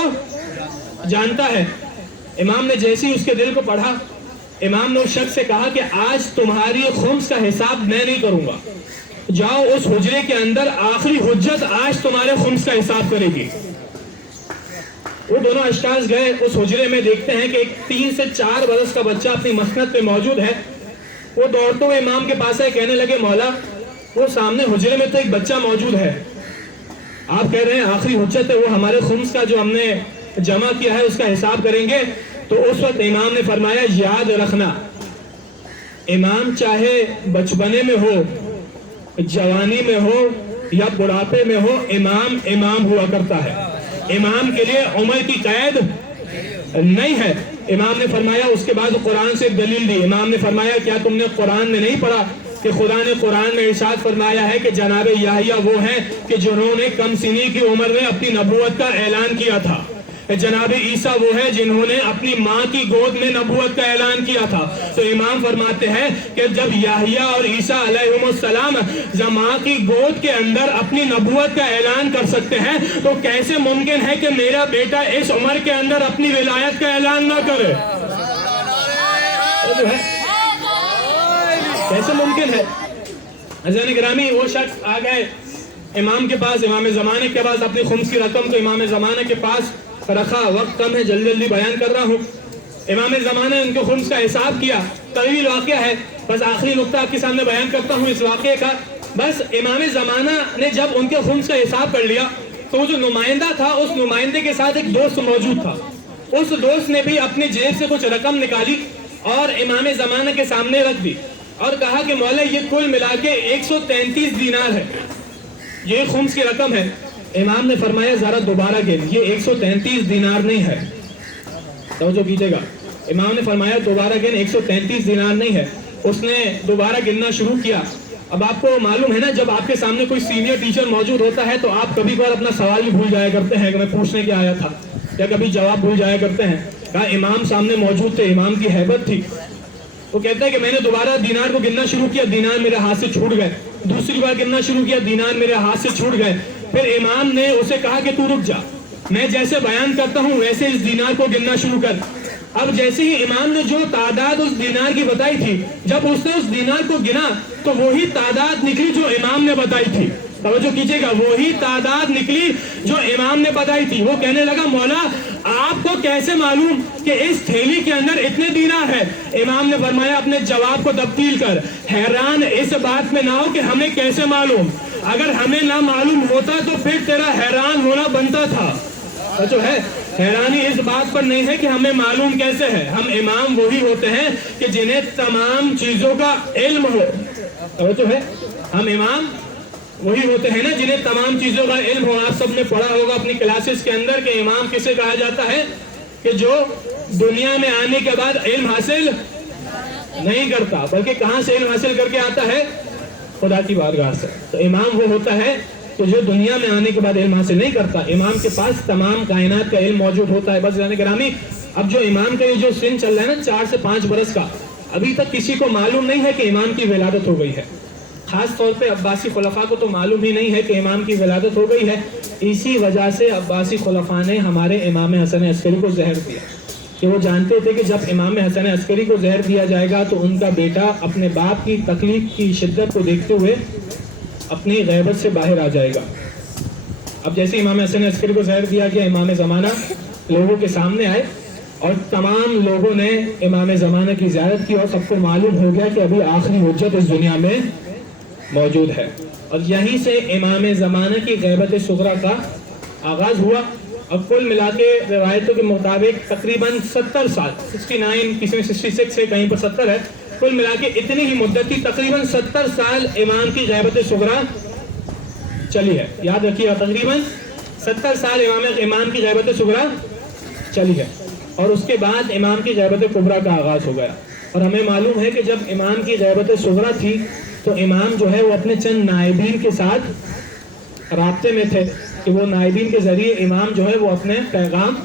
جانتا ہے۔ امام نے جیسے ہی اس کے دل کو پڑھا، امام نے اس شخص سے کہا کہ آج تمہاری خمس کا حساب میں نہیں کروں گا، جاؤ اس حجرے کے اندر، آخری حجت آج تمہارے خمس کا حساب کرے گی۔ وہ دونوں اشخاص گئے اس حجرے میں، دیکھتے ہیں کہ ایک 3 سے 4 برس کا بچہ اپنی مسند پہ موجود ہے۔ وہ دوڑتے ہوئے امام کے پاس آئے، کہنے لگے مولا وہ سامنے حجرے میں تو ایک بچہ موجود ہے، آپ کہہ رہے ہیں آخری حجت ہے، وہ ہمارے خمس کا جو ہم نے جمع کیا ہے اس کا حساب کریں گے؟ تو اس وقت امام نے فرمایا یاد رکھنا، امام چاہے بچپنے میں ہو، جوانی میں ہو یا بڑھاپے میں ہو، امام امام ہوا کرتا ہے، امام کے لیے عمر کی قید نہیں ہے۔ امام نے فرمایا، اس کے بعد قرآن سے ایک دلیل دی، امام نے فرمایا کیا تم نے قرآن میں نہیں پڑھا کہ خدا نے قرآن میں ارشاد فرمایا ہے کہ جناب یحییٰ وہ ہیں کہ جنہوں نے کم سنی کی عمر میں اپنی نبوت کا اعلان کیا تھا، جناب عیسیٰ وہ ہے جنہوں نے اپنی ماں کی گود میں نبوت کا اعلان کیا تھا۔ تو امام فرماتے ہیں کہ جب یحییٰ اور عیسیٰ علیہ السلام ماں کی گود کے اندر اپنی نبوت کا اعلان کر سکتے ہیں تو کیسے ممکن ہے کہ میرا بیٹا اس عمر کے اندر اپنی ولایت کا اعلان نہ کرے؟ کیسے ممکن ہے؟ عزیزان گرامی، وہ شخص آ گئے امام کے پاس، امام زمانے کے پاس، اپنی خمس کی رقم کو امام زمانے کے پاس رکھا۔ وقت کم ہے، جلدی جلدی بیان کر رہا ہوں۔ امام زمانے نے ان کو خمس کا حساب کیا، طویل واقعہ ہے، بس آخری نقطہ آپ کے سامنے بیان کرتا ہوں اس واقعے کا۔ بس امام زمانہ نے جب ان کے خمس کا حساب کر لیا تو وہ جو نمائندہ تھا، اس نمائندے کے ساتھ ایک دوست موجود تھا، اس دوست نے بھی اپنی جیب سے کچھ رقم نکالی اور امام زمانہ کے سامنے رکھ دی اور کہا کہ مولا یہ کل ملا کے 133 دینار ہے، یہ خمس کی رقم ہے۔ امام نے فرمایا ذرا دوبارہ گن، یہ 133 دینار نہیں ہے، توجہ کیجئے گا، امام نے فرمایا دوبارہ گن 133 دینار نہیں ہے. اس نے دوبارہ گننا شروع کیا. اب آپ کو معلوم ہے نا جب آپ کے سامنے کوئی سینئر ٹیچر موجود ہوتا ہے تو آپ کبھی کبھار اپنا سوال بھی بھول جایا کرتے ہیں کہ میں پوچھنے کے آیا تھا, یا کبھی جواب بھول جایا کرتے ہیں. کہا امام سامنے موجود تھے, امام کی ہیبت تھی. وہ کہتا ہے کہ میں نے دوبارہ دینار کو گننا شروع کیا, دینار میرے ہاتھ سے چھوٹ گئے. دوسری بار گننا شروع کیا, دینار میرے ہاتھ سے چھوٹ گئے. پھر امام نے اسے کہا کہ تو رک جا, میں جیسے بیان کرتا ہوں ویسے اس دینار کو گننا شروع کر. اب جیسے ہی امام نے جو تعداد اس دینار کی بتائی تھی, جب اس نے اس دینار کو گنا تو وہی تعداد نکلی جو امام نے بتائی تھی. توجہ کیجئے گا, وہی تعداد نکلی جو امام نے بتائی تھی. وہ کہنے لگا مولا آپ کو کیسے معلوم کہ اس تھیلی کے اندر اتنے دینار ہے؟ امام نے فرمایا اپنے جواب کو تبدیل کر, حیران اس بات میں نہ ہو کہ ہمیں کیسے معلوم, اگر ہمیں نہ معلوم ہوتا تو پھر تیرا حیران ہونا بنتا تھا. جو ہے حیرانی اس بات پر نہیں ہے کہ ہمیں معلوم کیسے ہے, ہم امام وہی ہوتے ہیں کہ جنہیں تمام چیزوں کا علم ہو. جو ہے ہم امام وہی ہوتے ہیں نا جنہیں تمام چیزوں کا علم ہو. آپ سب نے پڑھا ہوگا اپنی کلاسز کے اندر کہ امام کسے کہا جاتا ہے کہ جو دنیا میں آنے کے بعد علم حاصل نہیں کرتا بلکہ کہاں سے علم حاصل کر کے آتا ہے؟ خدا کی بارگاہ سے. تو امام وہ ہوتا ہے کہ جو دنیا میں آنے کے بعد علم حاصل نہیں کرتا. امام کے پاس تمام کائنات کا علم موجود ہوتا ہے. بس جانے گرامی, اب جو امام کا یہ جو سن چل رہا ہے نا 4 سے 5 برس کا, ابھی تک کسی کو معلوم نہیں ہے کہ امام کی ولادت ہو گئی ہے. خاص طور پہ عباسی خلفاء کو تو معلوم ہی نہیں ہے کہ امام کی ولادت ہو گئی ہے. اسی وجہ سے عباسی خلفاء نے ہمارے امام حسن عسکری کو زہر دیا کہ وہ جانتے تھے کہ جب امام حسن عسکری کو زہر دیا جائے گا تو ان کا بیٹا اپنے باپ کی تکلیف کی شدت کو دیکھتے ہوئے اپنی غیبت سے باہر آ جائے گا. اب جیسے امام حسن عسکری کو زہر دیا گیا, امام زمانہ لوگوں کے سامنے آئے اور تمام لوگوں نے امام زمانہ کی زیارت کی اور سب کو معلوم ہو گیا کہ ابھی آخری حجت اس دنیا میں موجود ہے. اور یہیں سے امام زمانہ کی غیبت صغریٰ کا آغاز ہوا. اور کل ملا کے روایتوں کے مطابق تقریباً 70 سال 69, کسی میں 66 ہے, کہیں پر 70 ہے, کل ملا کے اتنی ہی مدت کی تقریباً 70 سال امام کی غیبت صغریٰ چلی ہے. یاد رکھیے تقریباً 70 سال امام کی غیبت صغریٰ چلی ہے. اور اس کے بعد امام کی غیبت کبریٰ کا آغاز ہو گیا. اور ہمیں معلوم ہے کہ جب امام کی غیبت صغریٰ تھی تو امام جو ہے وہ اپنے چند نائبین کے ساتھ رابطے میں تھے کہ وہ نائبین کے ذریعے امام جو ہے وہ اپنے پیغام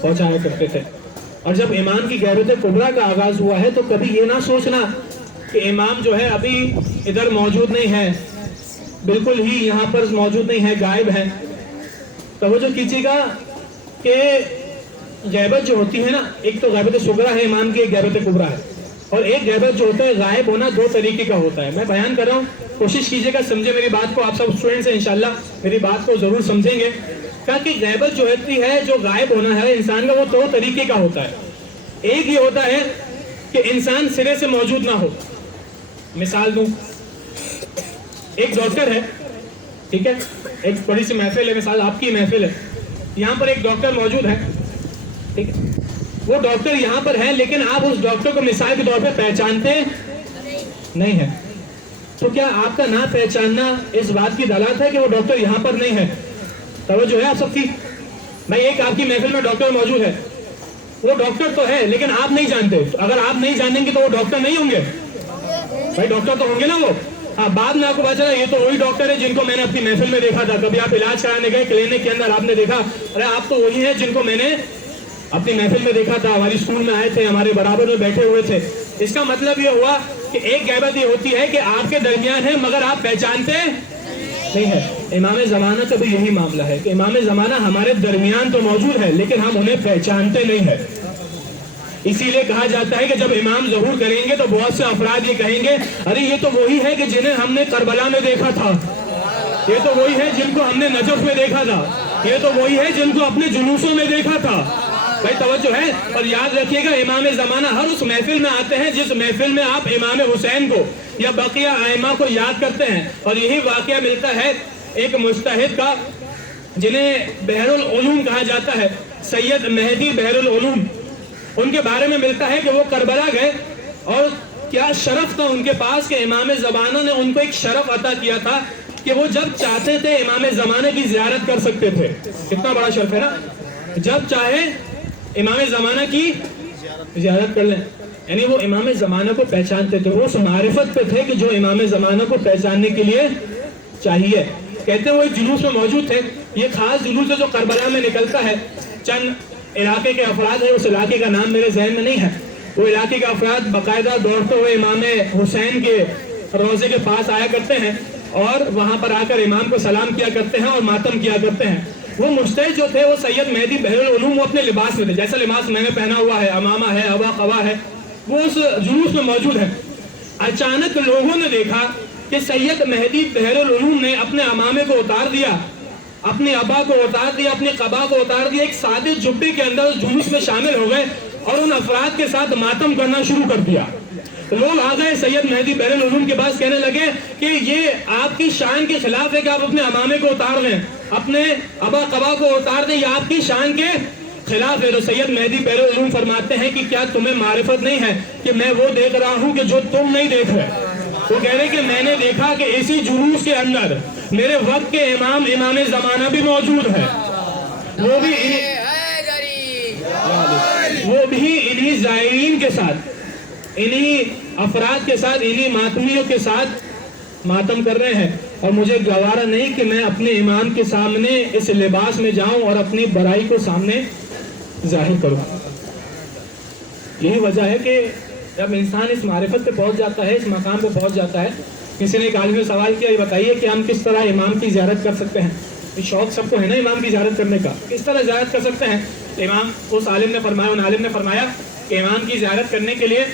پہنچایا کرتے تھے. اور جب امام کی غیبت کبریٰ کا آغاز ہوا ہے تو کبھی یہ نہ سوچنا کہ امام جو ہے ابھی ادھر موجود نہیں ہے, بالکل ہی یہاں پر موجود نہیں ہے, غائب ہے. توجہ کیجیے گا کہ غیبت جو ہوتی ہے نا, ایک تو غیبت صغریٰ ہے امام کی, ایک غیبت کبریٰ ہے. اور ایک غیبت جو ہوتا ہے غائب ہونا 2 طریقے کا ہوتا ہے. میں بیان کر رہا ہوں, کوشش کیجیے گا سمجھے میری بات کو. آپ سب اسٹوڈنٹس ہیں انشاءاللہ میری بات کو ضرور سمجھیں گے. کہ غیبت جو ہوتی ہے, جو غائب ہونا ہے انسان کا, وہ 2 طریقے کا ہوتا ہے. ایک یہ ہوتا ہے کہ انسان سرے سے موجود نہ ہو. مثال دوں, ایک ڈاکٹر ہے, ٹھیک ہے, ایک بڑی سی محفل ہے, مثال آپ کی محفل ہے, یہاں پر ایک ڈاکٹر موجود ہے, ٹھیک ہے, وہ ڈاکٹر یہاں پر ہے لیکن آپ اس ڈاکٹر کو مثال کے طور پہ پہچانتے نہیں ہیں. تو کیا آپ کا نہ پہچاننا اس بات کی دلالت ہے کہ وہ ڈاکٹر یہاں پر نہیں ہے؟ توجہ ہے آپ سب کی. میں ایک آپ کی محفل میں ڈاکٹر موجود ہے, وہ ڈاکٹر تو ہے لیکن آپ نہیں جانتے. اگر آپ نہیں جانیں گے تو وہ ڈاکٹر نہیں ہوں گے بھائی, ڈاکٹر تو ہوں گے نا وہ. ہاں, بعد میں آپ کو پتا چلا یہ تو وہی ڈاکٹر ہے جن کو میں نے اپنی محفل میں دیکھا تھا. کبھی آپ علاج کرانے گئے کلینک کے اندر, آپ نے دیکھا ارے آپ تو وہی ہیں جن کو میں نے اپنی محفل میں دیکھا تھا, ہماری اسکول میں آئے تھے, ہمارے برابر میں بیٹھے ہوئے تھے. اس کا مطلب یہ ہوا کہ ایک غیبت یہ ہوتی ہے کہ آپ کے درمیان ہے مگر آپ پہچانتے نہیں ہے. امام زمانہ کا بھی یہی معاملہ ہے کہ امام زمانہ ہمارے درمیان تو موجود ہے لیکن ہم انہیں پہچانتے نہیں ہیں. اسی لیے کہا جاتا ہے کہ جب امام ظہور کریں گے تو بہت سے افراد یہ کہیں گے ارے یہ تو وہی ہے کہ جنہیں ہم نے کربلا میں دیکھا تھا, یہ تو وہی ہے جن کو ہم نے نجف میں دیکھا تھا, یہ تو وہی ہے جن کو اپنے جلوسوں میں دیکھا تھا. بھائی توجہ ہے. اور یاد رکھیے گا امام زمانہ ہر اس محفل میں آتے ہیں جس محفل میں آپ امام حسین کو یا بقیہ ائمہ کو یاد کرتے ہیں. اور یہی واقعہ ملتا ہے ایک مجتہد کا جنہیں بحر العلوم کہا جاتا ہے, سید مہدی بحر العلوم. ان کے بارے میں ملتا ہے کہ وہ کربلا گئے اور کیا شرف تھا ان کے پاس کہ امام زمانہ نے ان کو ایک شرف عطا کیا تھا کہ وہ جب چاہتے تھے امام زمانہ کی زیارت کر سکتے تھے. کتنا بڑا شرف ہے نا, جب چاہے امام زمانہ کی زیارت کر لیں. یعنی وہ امام زمانہ کو پہچانتے تھے, وہ اس معرفت پہ تھے کہ جو امام زمانہ کو پہچاننے کے لیے چاہیے. کہتے ہیں وہ ایک جلوس میں موجود تھے, یہ خاص جلوس ہے جو کربلا میں نکلتا ہے. چند علاقے کے افراد ہیں, اس علاقے کا نام میرے ذہن میں نہیں ہے, وہ علاقے کے افراد باقاعدہ دوڑتے ہوئے امام حسین کے روضے کے پاس آیا کرتے ہیں اور وہاں پر آ کر امام کو سلام کیا کرتے ہیں اور ماتم کیا کرتے ہیں. وہ مجتہد جو تھے وہ سید مہدی بحر العلوم, وہ اپنے لباس میں تھے, جیسا لباس میں نے پہنا ہوا ہے, امامہ ہے, ابا قبا ہے, وہ اس جلوس میں موجود ہے. اچانک لوگوں نے دیکھا کہ سید مہدی بحر العلوم نے اپنے امامے کو اتار دیا, اپنے ابا کو اتار دیا, اپنے قبا کو اتار دیا, ایک سادے جبے کے اندر اس جلوس میں شامل ہو گئے اور ان افراد کے ساتھ ماتم کرنا شروع کر دیا. لوگ آ گئے سید مہدی بحر العلوم کے پاس, کہنے لگے کہ یہ آپ کی شان کے خلاف ہے کہ آپ اپنے امامے کو اتار دیں, اپنے ابا قبا کو اتار دیں, یہ آپ کی شان کے خلاف ہے. تو سید مہدی بحر العلوم فرماتے ہیں کہ کیا تمہیں معرفت نہیں ہے کہ میں وہ دیکھ رہا ہوں کہ جو تم نہیں دیکھ رہے. وہ کہہ رہے کہ میں نے دیکھا کہ اسی جلوس کے اندر میرے وقت کے امام زمانہ بھی موجود ہے, وہ بھی انہی زائرین کے ساتھ, انہی افراد کے ساتھ, انہی ماتمیوں کے ساتھ ماتم کر رہے ہیں. اور مجھے گوارا نہیں کہ میں اپنے امام کے سامنے اس لباس میں جاؤں اور اپنی برائی کو سامنے ظاہر کروں. یہی وجہ ہے کہ جب انسان اس معرفت پہ پہنچ جاتا ہے, اس مقام پہ پہنچ جاتا ہے, کسی نے ایک عالم نے سوال کیا, یہ بتائیے کہ ہم کس طرح امام کی زیارت کر سکتے ہیں. شوق سب کو ہے نا امام کی زیارت کرنے کا, کس طرح زیارت کر سکتے ہیں. امام اس عالم نے فرمایا, ان عالم نے فرمایا کہ امام کی زیارت کرنے کے لیے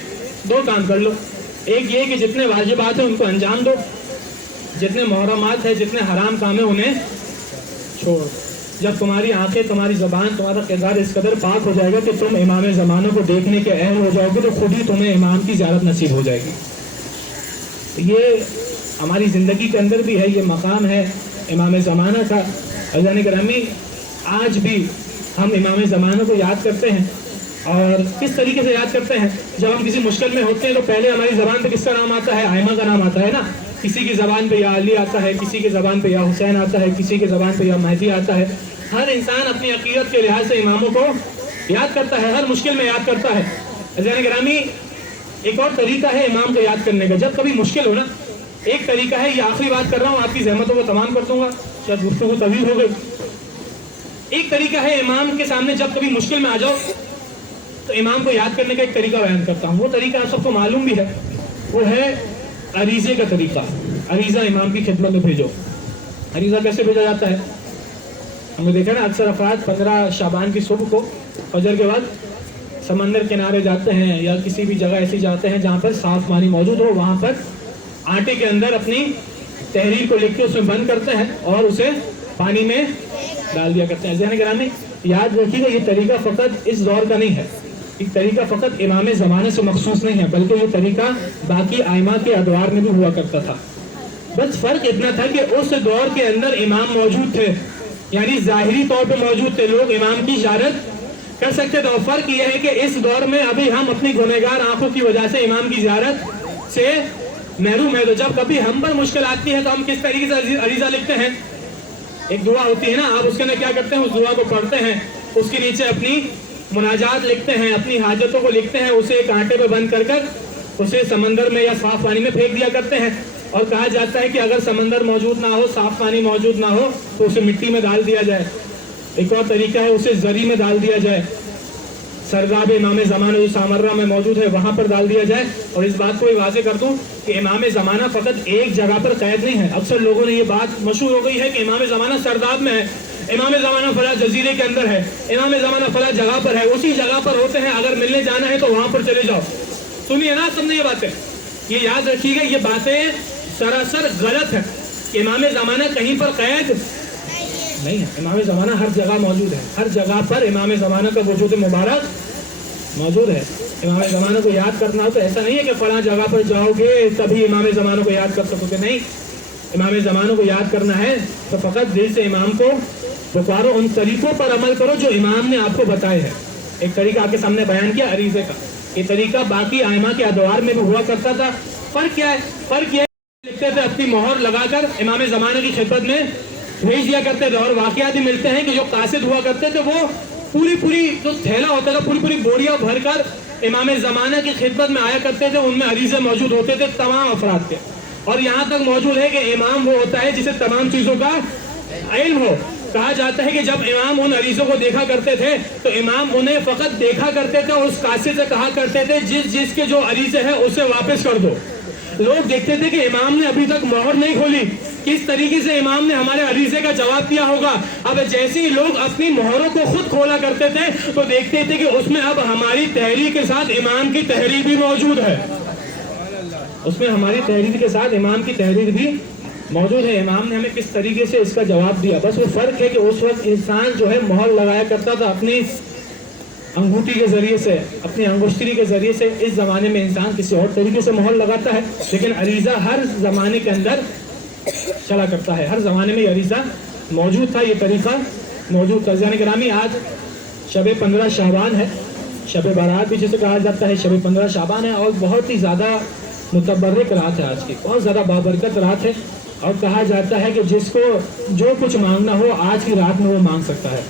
دو کام کر لو. ایک یہ کہ جتنے واجبات ہیں ان کو انجام دو, جتنے محرمات ہیں, جتنے حرام کام ہیں انہیں چھوڑ. جب تمہاری آنکھیں, تمہاری زبان, تمہارا کردار اس قدر پاک ہو جائے گا کہ تم امام زمانہ کو دیکھنے کے اہل ہو جاؤ گے, تو خود ہی تمہیں امام کی زیارت نصیب ہو جائے گی. یہ ہماری زندگی کے اندر بھی ہے, یہ مقام ہے امام زمانہ کا. عزیزان گرامی, آج بھی ہم امام زمانہ کو یاد کرتے ہیں. اور کس طریقے سے یاد کرتے ہیں؟ جب ہم کسی مشکل میں ہوتے ہیں تو پہلے ہماری زبان پہ کس کا نام آتا ہے؟ ائمہ کا نام آتا ہے نا. کسی کی زبان پہ یا علی آتا ہے, کسی کی زبان پہ یا حسین آتا ہے, کسی کی زبان پہ یا مہدی آتا ہے. ہر انسان اپنی عقیدت کے لحاظ سے اماموں کو یاد کرتا ہے, ہر مشکل میں یاد کرتا ہے. عزیزان گرامی, ایک اور طریقہ ہے امام کو یاد کرنے کا. جب کبھی مشکل ہو نا, ایک طریقہ ہے, یہ آخری بات کر رہا ہوں, آپ کی زحمتوں کو تمام کر دوں گا, شاید گفتگو طویل ہو گئی. ایک طریقہ ہے امام کے سامنے جب کبھی مشکل میں آ جاؤ تو امام کو یاد کرنے کا ایک طریقہ بیان کرتا ہوں. وہ طریقہ آپ سب کو معلوم بھی ہے, وہ ہے عریضے کا طریقہ. عریضہ امام کی خدمت میں بھیجو. عریضہ کیسے بھیجا جاتا ہے؟ ہم نے دیکھا نا, اکثر افراد 15 شعبان کی صبح کو فجر کے بعد سمندر کنارے جاتے ہیں یا کسی بھی جگہ ایسی جاتے ہیں جہاں پر صاف پانی موجود ہو, وہاں پر آٹے کے اندر اپنی تحریر کو لکھ کے اس میں بند کرتے ہیں اور اسے پانی میں ڈال دیا کرتے ہیں. ذہن گرامی, یاد رکھیے گا, یہ طریقہ فقط اس دور کا نہیں ہے, یہ طریقہ فقط امام زمانے سے مخصوص نہیں ہے, بلکہ یہ طریقہ باقی ائمہ کے ادوار میں بھی ہوا کرتا تھا. بس فرق اتنا تھا کہ اس دور کے اندر امام موجود تھے, یعنی ظاہری طور پہ موجود تھے, لوگ امام کی زیارت کر سکتے تھے. اور فرق یہ ہے کہ اس دور میں ابھی ہم اپنی گنہگار آنکھوں کی وجہ سے امام کی زیارت سے محروم ہے. تو جب کبھی ہم پر مشکل آتی ہے تو ہم کس طریقے سے عریضہ لکھتے ہیں؟ ایک دعا ہوتی ہے نا, آپ اس کے اندر کیا کرتے ہیں, اس دعا کو پڑھتے ہیں, اس کے نیچے اپنی مناجات لکھتے ہیں, اپنی حاجتوں کو لکھتے ہیں, اسے ایک آٹے پہ بند کر کر اسے سمندر میں یا صاف پانی میں پھینک دیا کرتے ہیں. اور کہا جاتا ہے کہ اگر سمندر موجود نہ ہو, صاف پانی موجود نہ ہو, تو اسے مٹی میں ڈال دیا جائے. ایک اور طریقہ ہے, اسے زری میں ڈال دیا جائے, سرداب امام زمانہ جو سامرہ میں موجود ہے وہاں پر ڈال دیا جائے. اور اس بات کو بھی واضح کر دوں کہ امام زمانہ فقط ایک جگہ پر قید نہیں ہے. اکثر لوگوں نے یہ بات مشہور ہو گئی ہے کہ امام زمانہ سرداب میں ہے, امام زمانہ فلاں جزیرے کے اندر ہے, امام زمانہ فلاں جگہ پر ہے, اسی جگہ پر ہوتے ہیں, اگر ملنے جانا ہے تو وہاں پر چلے جاؤ. سنیے نا, سب نے یہ باتیں, یہ یاد رکھیے گا, یہ باتیں سراسر غلط ہے. امام زمانہ کہیں پر قید نہیں ہے, امام زمانہ ہر جگہ موجود ہے, ہر جگہ پر امام زمانہ کا وجود مبارک موجود ہے. امام زمانہ کو یاد کرنا ہو تو ایسا نہیں ہے کہ فلاں جگہ پر جاؤ گے تبھی امام زمانہ کو یاد کر سکو گے, نہیں. امام زمانہ کو یاد کرنا ہے تو فقط دل سے امام کو پکارو, ان طریقوں پر عمل کرو جو امام نے آپ کو بتائے ہیں. ایک طریقہ آپ کے سامنے بیان کیا عریضے کا, یہ طریقہ باقی ائمہ کے ادوار میں بھی ہوا کرتا تھا. فرق کیا ہے؟ فرق یہ لکھتے تھے, اپنی مہر لگا کر امام زمانہ کی خدمت میں بھیج دیا کرتے تھے. اور واقعات بھی ملتے ہیں کہ جو قاصد ہوا کرتے تھے وہ پوری جو تھیلا ہوتا تھا, پوری بوریاں بھر کر امام زمانہ کی خدمت میں آیا کرتے تھے ان میں عریضے موجود ہوتے تھے تمام افراد کے، اور یہاں تک موجود ہے کہ امام وہ ہوتا ہے جسے تمام چیزوں کا علم ہو۔ کہا جاتا ہے کہ جب امام ان عریضوں کو دیکھا کرتے تھے تو امام انہیں فقط دیکھا کرتے تھے اور اس قاصد سے کہا کرتے تھے جس کے جو عریضے ہیں اسے واپس کر دو۔ لوگ دیکھتے تھے کہ امام نے ابھی تک مہر نہیں کھولی، کس طریقے سے امام نے ہمارے عریضے کا جواب دیا ہوگا۔ اب جیسے ہی لوگ اپنی مہروں کو خود کھولا کرتے تھے تو دیکھتے تھے کہ اس میں اب ہماری تحریر کے ساتھ امام کی تحریر بھی موجود ہے، اس میں ہماری تحریر کے ساتھ امام کی تحریر بھی موجود ہے۔ امام نے ہمیں کس طریقے سے اس کا جواب دیا، بس وہ فرق ہے کہ اس وقت انسان جو ہے مہر لگایا کرتا تھا اپنی انگوٹھی کے ذریعے سے، اپنی انگشتری کے ذریعے سے۔ اس زمانے میں انسان کسی اور طریقے سے مہر لگاتا ہے، لیکن عریضہ ہر زمانے کے اندر چلا کرتا ہے، ہر زمانے میں یہ عریضہ موجود تھا، یہ طریقہ موجود تھا۔ عزیزان گرامی، آج شب 15 شعبان ہے، شب بارات بھی جسے کہا جاتا ہے، شب 15 شعبان ہے، اور بہت ہی زیادہ متبرک رات ہے آج کی، بہت زیادہ بابرکت رات ہے، اور کہا جاتا ہے کہ جس کو جو کچھ مانگنا ہو آج کی رات میں وہ مانگ سکتا ہے،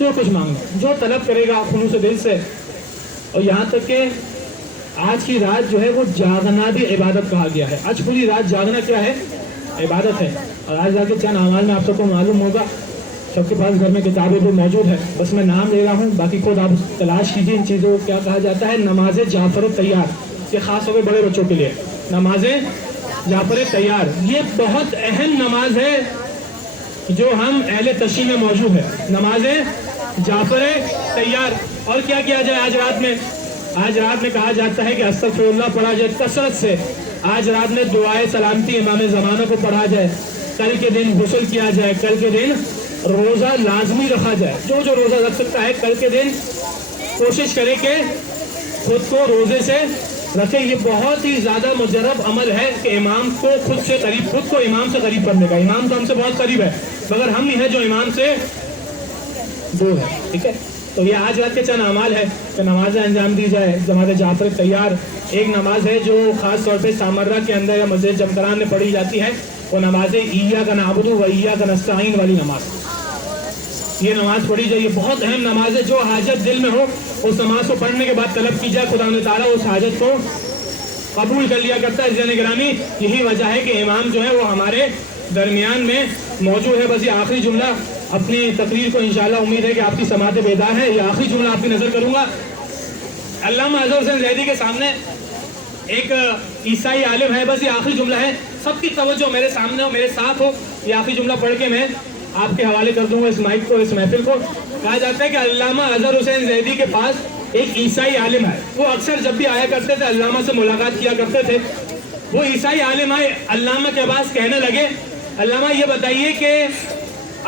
جو کچھ مانگنا، جو طلب کرے گا خلوص دل سے۔ اور یہاں تک کہ آج کی رات جو ہے وہ جاگنا بھی عبادت کہا گیا ہے۔ آج پوری رات جاگنا کیا ہے؟ عبادت ہے۔ اور آج جا کے چند اعمال میں آپ سب کو معلوم ہوگا، سب کے پاس گھر میں کتابیں بھی موجود ہے، بس میں نام لے رہا ہوں، باقی خود آپ تلاش کیجیے ان چیزوں کو۔ کیا کہا جاتا ہے؟ نماز جعفر تیار، یہ خاص طور پہ بڑے بچوں کے لیے، نماز جعفر تیار، یہ بہت اہم نماز ہے جو ہم اہل تشیع میں موجود ہے، نماز جعفر تیار۔ اور کیا کیا جائے آج رات میں؟ آج رات میں کہا جاتا ہے کہ استغفر اللہ پڑھا جائے کثرت سے، آج رات میں دعائے سلامتی امام زمانہ کو پڑھا جائے، کل کے دن غسل کیا جائے، کل کے دن روزہ لازمی رکھا جائے، جو روزہ رکھ سکتا ہے کل کے دن کوشش کرے کہ خود کو روزے سے رکھے۔ یہ بہت ہی زیادہ مجرب عمل ہے کہ امام کو خود کو امام سے قریب کرنے کا۔ امام تو ہم سے بہت قریب ہے، مگر ہم ہی ہیں جو امام سے دور ہے، ٹھیک ہے؟ تو یہ آج رات کے چند اعمال ہے کہ نمازیں انجام دی جائے، نماز جعفر تیار۔ ایک نماز ہے جو خاص طور پہ سامرہ کے اندر یا مسجد جمکران میں پڑھی جاتی ہے، وہ نماز ایاک نعبد و ایاک نستعین والی نماز، یہ نماز پڑھی جائے، یہ بہت اہم نماز ہے۔ جو حاجت دل میں ہو اس نماز کو پڑھنے کے بعد طلب کی جائے، خدا تعالیٰ اس حاجت کو قبول کر لیا کرتا ہے۔ عزیزان گرامی، یہی وجہ ہے کہ امام جو ہے وہ ہمارے درمیان میں موجود ہے۔ بس یہ آخری جملہ اپنی تقریر کو انشاءاللہ امید ہے کہ آپ کی سماعت بیدار ہے، یہ آخری جملہ آپ کی نظر کروں گا۔ علامہ اظہر حسین زیدی کے سامنے ایک عیسائی عالم ہے، بس یہ آخری جملہ ہے، سب کی توجہ میرے سامنے ہو، میرے ساتھ ہو، یہ آخری جملہ پڑھ کے میں آپ کے حوالے کر دوں گا اس مائک کو، اس محفل کو۔ کہا جاتا ہے کہ علامہ اظہر حسین زیدی کے پاس ایک عیسائی عالم ہے، وہ اکثر جب بھی آیا کرتے تھے علامہ سے ملاقات کیا کرتے تھے۔ وہ عیسائی عالم آئے علامہ کے پاس، کہنے لگے علامہ یہ بتائیے کہ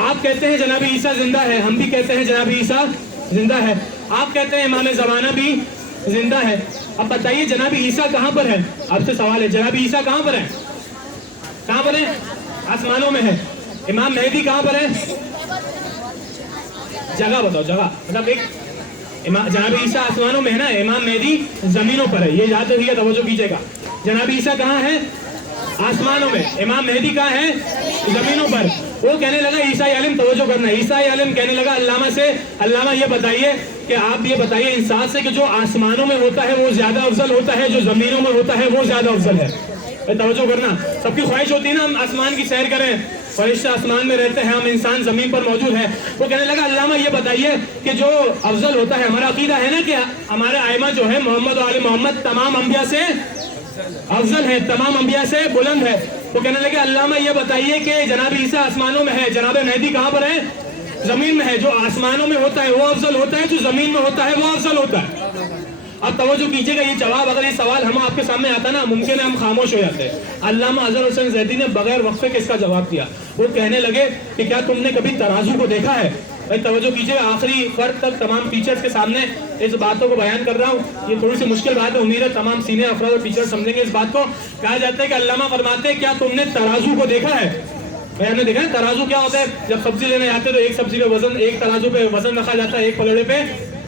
آپ کہتے ہیں جناب عیسیٰ زندہ ہے، ہم بھی کہتے ہیں جناب عیسیٰ زندہ ہے، آپ کہتے ہیں امام زمانہ بھی زندہ ہے، اب بتائیے جناب عیسیٰ کہاں پر ہے؟ آپ سے سوال ہے، جناب عیسیٰ کہاں پر ہے؟ کہاں پر ہے؟ آسمانوں میں ہے۔ امام مہدی کہاں پر ہے؟ جگہ بتاؤ، جگہ مطلب ایک جناب عیسیٰ آسمانوں میں ہے نا، امام مہدی زمینوں پر ہے، یہ یاد رکھیے، توجہ کیجیے گا۔ جناب عیسیٰ کہاں ہے؟ آسمانوں میں، امام مہدی کہاں ہے؟ زمینوں پر۔ وہ کہنے لگا عیسائی عالم، توجہ کرنا ہے، عیسائی عالم کہنے لگا علامہ سے، علامہ یہ بتائیے کہ آپ یہ بتائیے انصاف سے کہ جو آسمانوں میں ہوتا ہے وہ زیادہ افضل ہوتا ہے، جو زمینوں میں ہوتا ہے وہ زیادہ افضل ہے؟ توجہ کرنا، سب کی خواہش ہوتی ہے نا ہم آسمان کی سیر کریں، فرشتے آسمان میں رہتے ہیں، ہم انسان زمین پر موجود ہیں۔ وہ کہنے لگا علامہ یہ بتائیے کہ جو افضل ہوتا ہے، ہمارا عقیدہ ہے نا کہ ہمارے ائمہ جو ہے محمد و آل محمد تمام انبیاء سے افضل ہے، تمام انبیاء سے بلند ہے۔ وہ کہنے لگے علامہ یہ بتائیے کہ جناب عیسیٰ آسمانوں میں ہے، جناب مہدی کہاں پر ہے؟ زمین میں ہے، جو آسمانوں میں ہوتا ہے وہ افضل ہوتا ہے، جو زمین میں ہوتا ہے وہ افضل ہوتا ہے۔ اب توجہ کیجیے گا، یہ جواب اگر یہ سوال ہم آپ کے سامنے آتا نا، ممکن ہے ہم خاموش ہو جاتے ہیں۔ علامہ اظہر حسین زیدی نے بغیر وقفے کے اس کا جواب دیا۔ وہ کہنے لگے کہ کیا تم نے کبھی ترازو کو دیکھا ہے؟ بھائی توجہ کیجیے، آخری فرق تک تمام ٹیچرز کے سامنے اس باتوں کو بیان کر رہا ہوں، یہ تھوڑی سی مشکل بات ہے، امید ہے تمام سینئر افراد اور ٹیچر سمجھیں گے اس بات کو۔ کہا جاتا ہے کہ علامہ فرماتے ہیں کیا تم نے ترازو کو دیکھا ہے؟ بھائی ہم نے دیکھا ہے ترازو کیا ہوتا ہے، جب سبزی لینے جاتے تو ایک سبزی کا وزن ایک ترازو پہ وزن رکھا جاتا ہے، ایک پلڑے پہ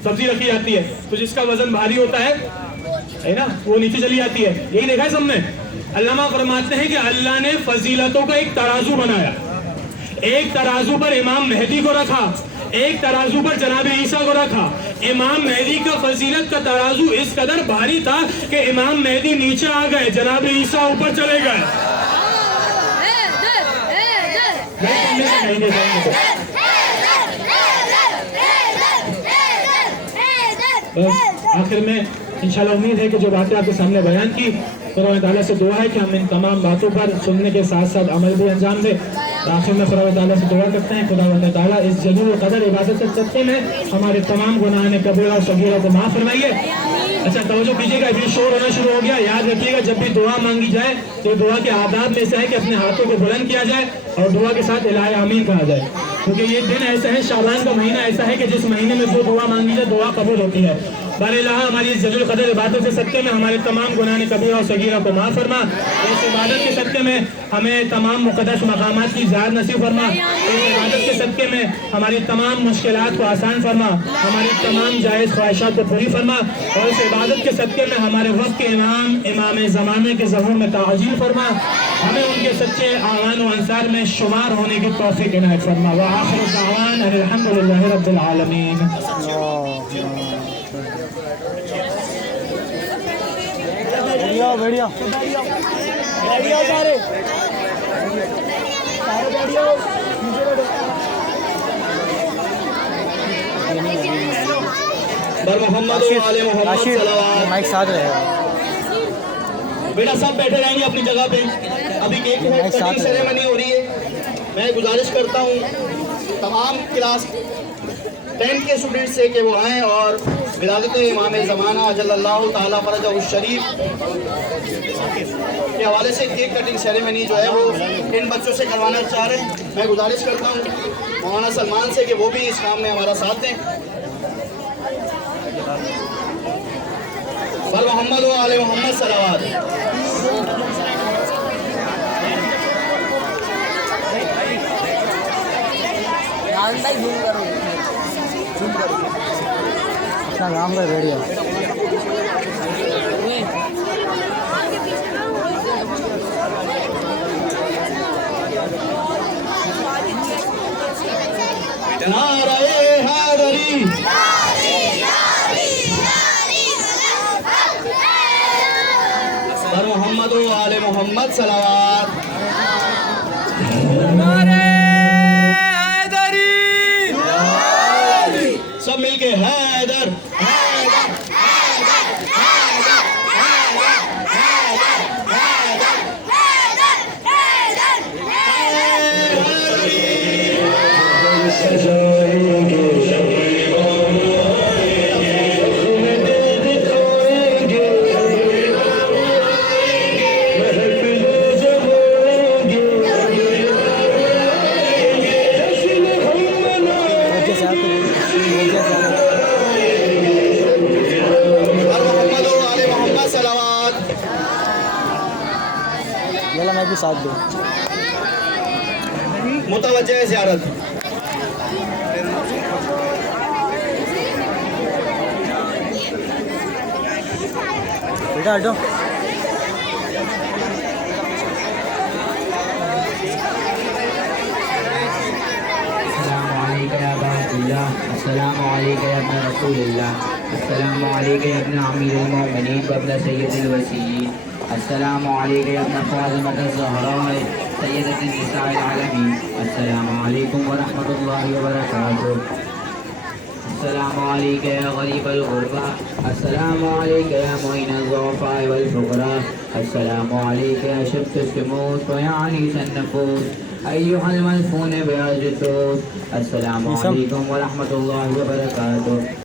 سبزی رکھی جاتی ہے، تو جس کا وزن بھاری ہوتا ہے نا وہ نیچے چلی جاتی ہے، یہی دیکھا ہے سب نے۔ علامہ فرماتے ہیں کہ اللہ نے فضیلتوں کا ایک ترازو بنایا، ایک ترازو پر امام مہدی کو رکھا، ایک ترازو پر جناب عیسیٰ کو رکھا. امام مہدی کا فضیلت کا ترازو اس قدر بھاری تھا کہ امام مہدی نیچے آ گئے, جناب عیسیٰ اوپر چلے گئے. آخر میں انشاءاللہ امید ہے کہ جو باتیں آپ کے سامنے بیان کی, خدا تعالیٰ سے دعا ہے کہ ہم ان تمام باتوں پر سننے کے ساتھ ساتھ عمل بھی انجام دیں. آخر میں خدا تعالیٰ سے دعا کرتے ہیں خدا تعالیٰ اس جلیل القدر عبادت کے صدقے میں ہمارے تمام گناہ کبیرہ اور صغیرہ کو معاف فرمائیے. اچھا توجہ کیجیے گا, ابھی شور ہونا شروع ہو گیا. یاد رکھیے گا جب بھی دعا مانگی جائے تو دعا کے آداب میں سے ہے کہ اپنے ہاتھوں کو بلند کیا جائے اور دعا کے ساتھ الہ آمین کہا جائے, کیونکہ یہ دن ایسا ہے, شعبان کا مہینہ ایسا ہے کہ جس مہینے میں جو دعا مانگی جائے دعا قبول ہوتی ہے. باراللہ ہماری اس جلیل القدر عبادت کے صدقے میں ہمارے تمام گناہ کبیرہ اور صغیرہ کو معاف فرما. اس عبادت کے صدقے میں ہمیں تمام مقدس مقامات کی زیارت نصیب فرما. اس عبادت کے صدقے میں ہماری تمام مشکلات کو آسان فرما, ہماری تمام جائز خواہشات کو پوری فرما, اور اس عبادت کے صدقے میں ہمارے وقت کے امام زمانے کے ظہور میں تعجیل فرما. ہمیں ان کے سچے اعوان و انصار میں شمار ہونے کی توفیق عنایت فرما. وآخر دعوانا ان الحمدللہ رب العالمین. بر محمد و آل محمد صلوات. مائک ساتھ رہے بیٹا سب بیٹھے رہیں گے اپنی جگہ پہ. ابھی کیک کٹنگ سیریمنی ہو رہی ہے. میں گزارش کرتا ہوں تمام کلاس 10 کے اسٹوڈنٹ سے کہ وہ آئیں اور ولادت امام زمانہ جل اللہ تعالیٰ فرجہ الشریف کے حوالے سے کیک کٹنگ سیریمنی جو ہے وہ ان بچوں سے کروانا چاہ رہے ہیں. میں گزارش کرتا ہوں مولانا سلمان سے کہ وہ بھی اس کام میں ہمارا ساتھ دیں. بر محمد و آل محمد صلوات. اپنا کام کر ویڈیو. نعرہ حیدری, بر محمد و آل محمد صلوات. سب مل کے حیدر میں بھی ساتھ دوں. متوجہ زیارت. بیٹا ہٹو. السلام علیکم یا ابن رسول اللہ. السلام علیکم یا ابن امیر المؤمنین و ابن سید الوسیین. السلام علیکم یا ابن فاطمہ الزہراء سیدۃ النساء العالمین. السلام علیکم ورحمۃ اللہ وبرکاتہ. السلام علیکم یا غریب الغربہ. السلام علیکم یا معین الضعفاء والفقراء. السلام علیکم یا شبت الشموس و یا عنیس النفوس ایھا الملفون بعجتوس. السلام علیکم ورحمۃ اللہ وبرکاتہ.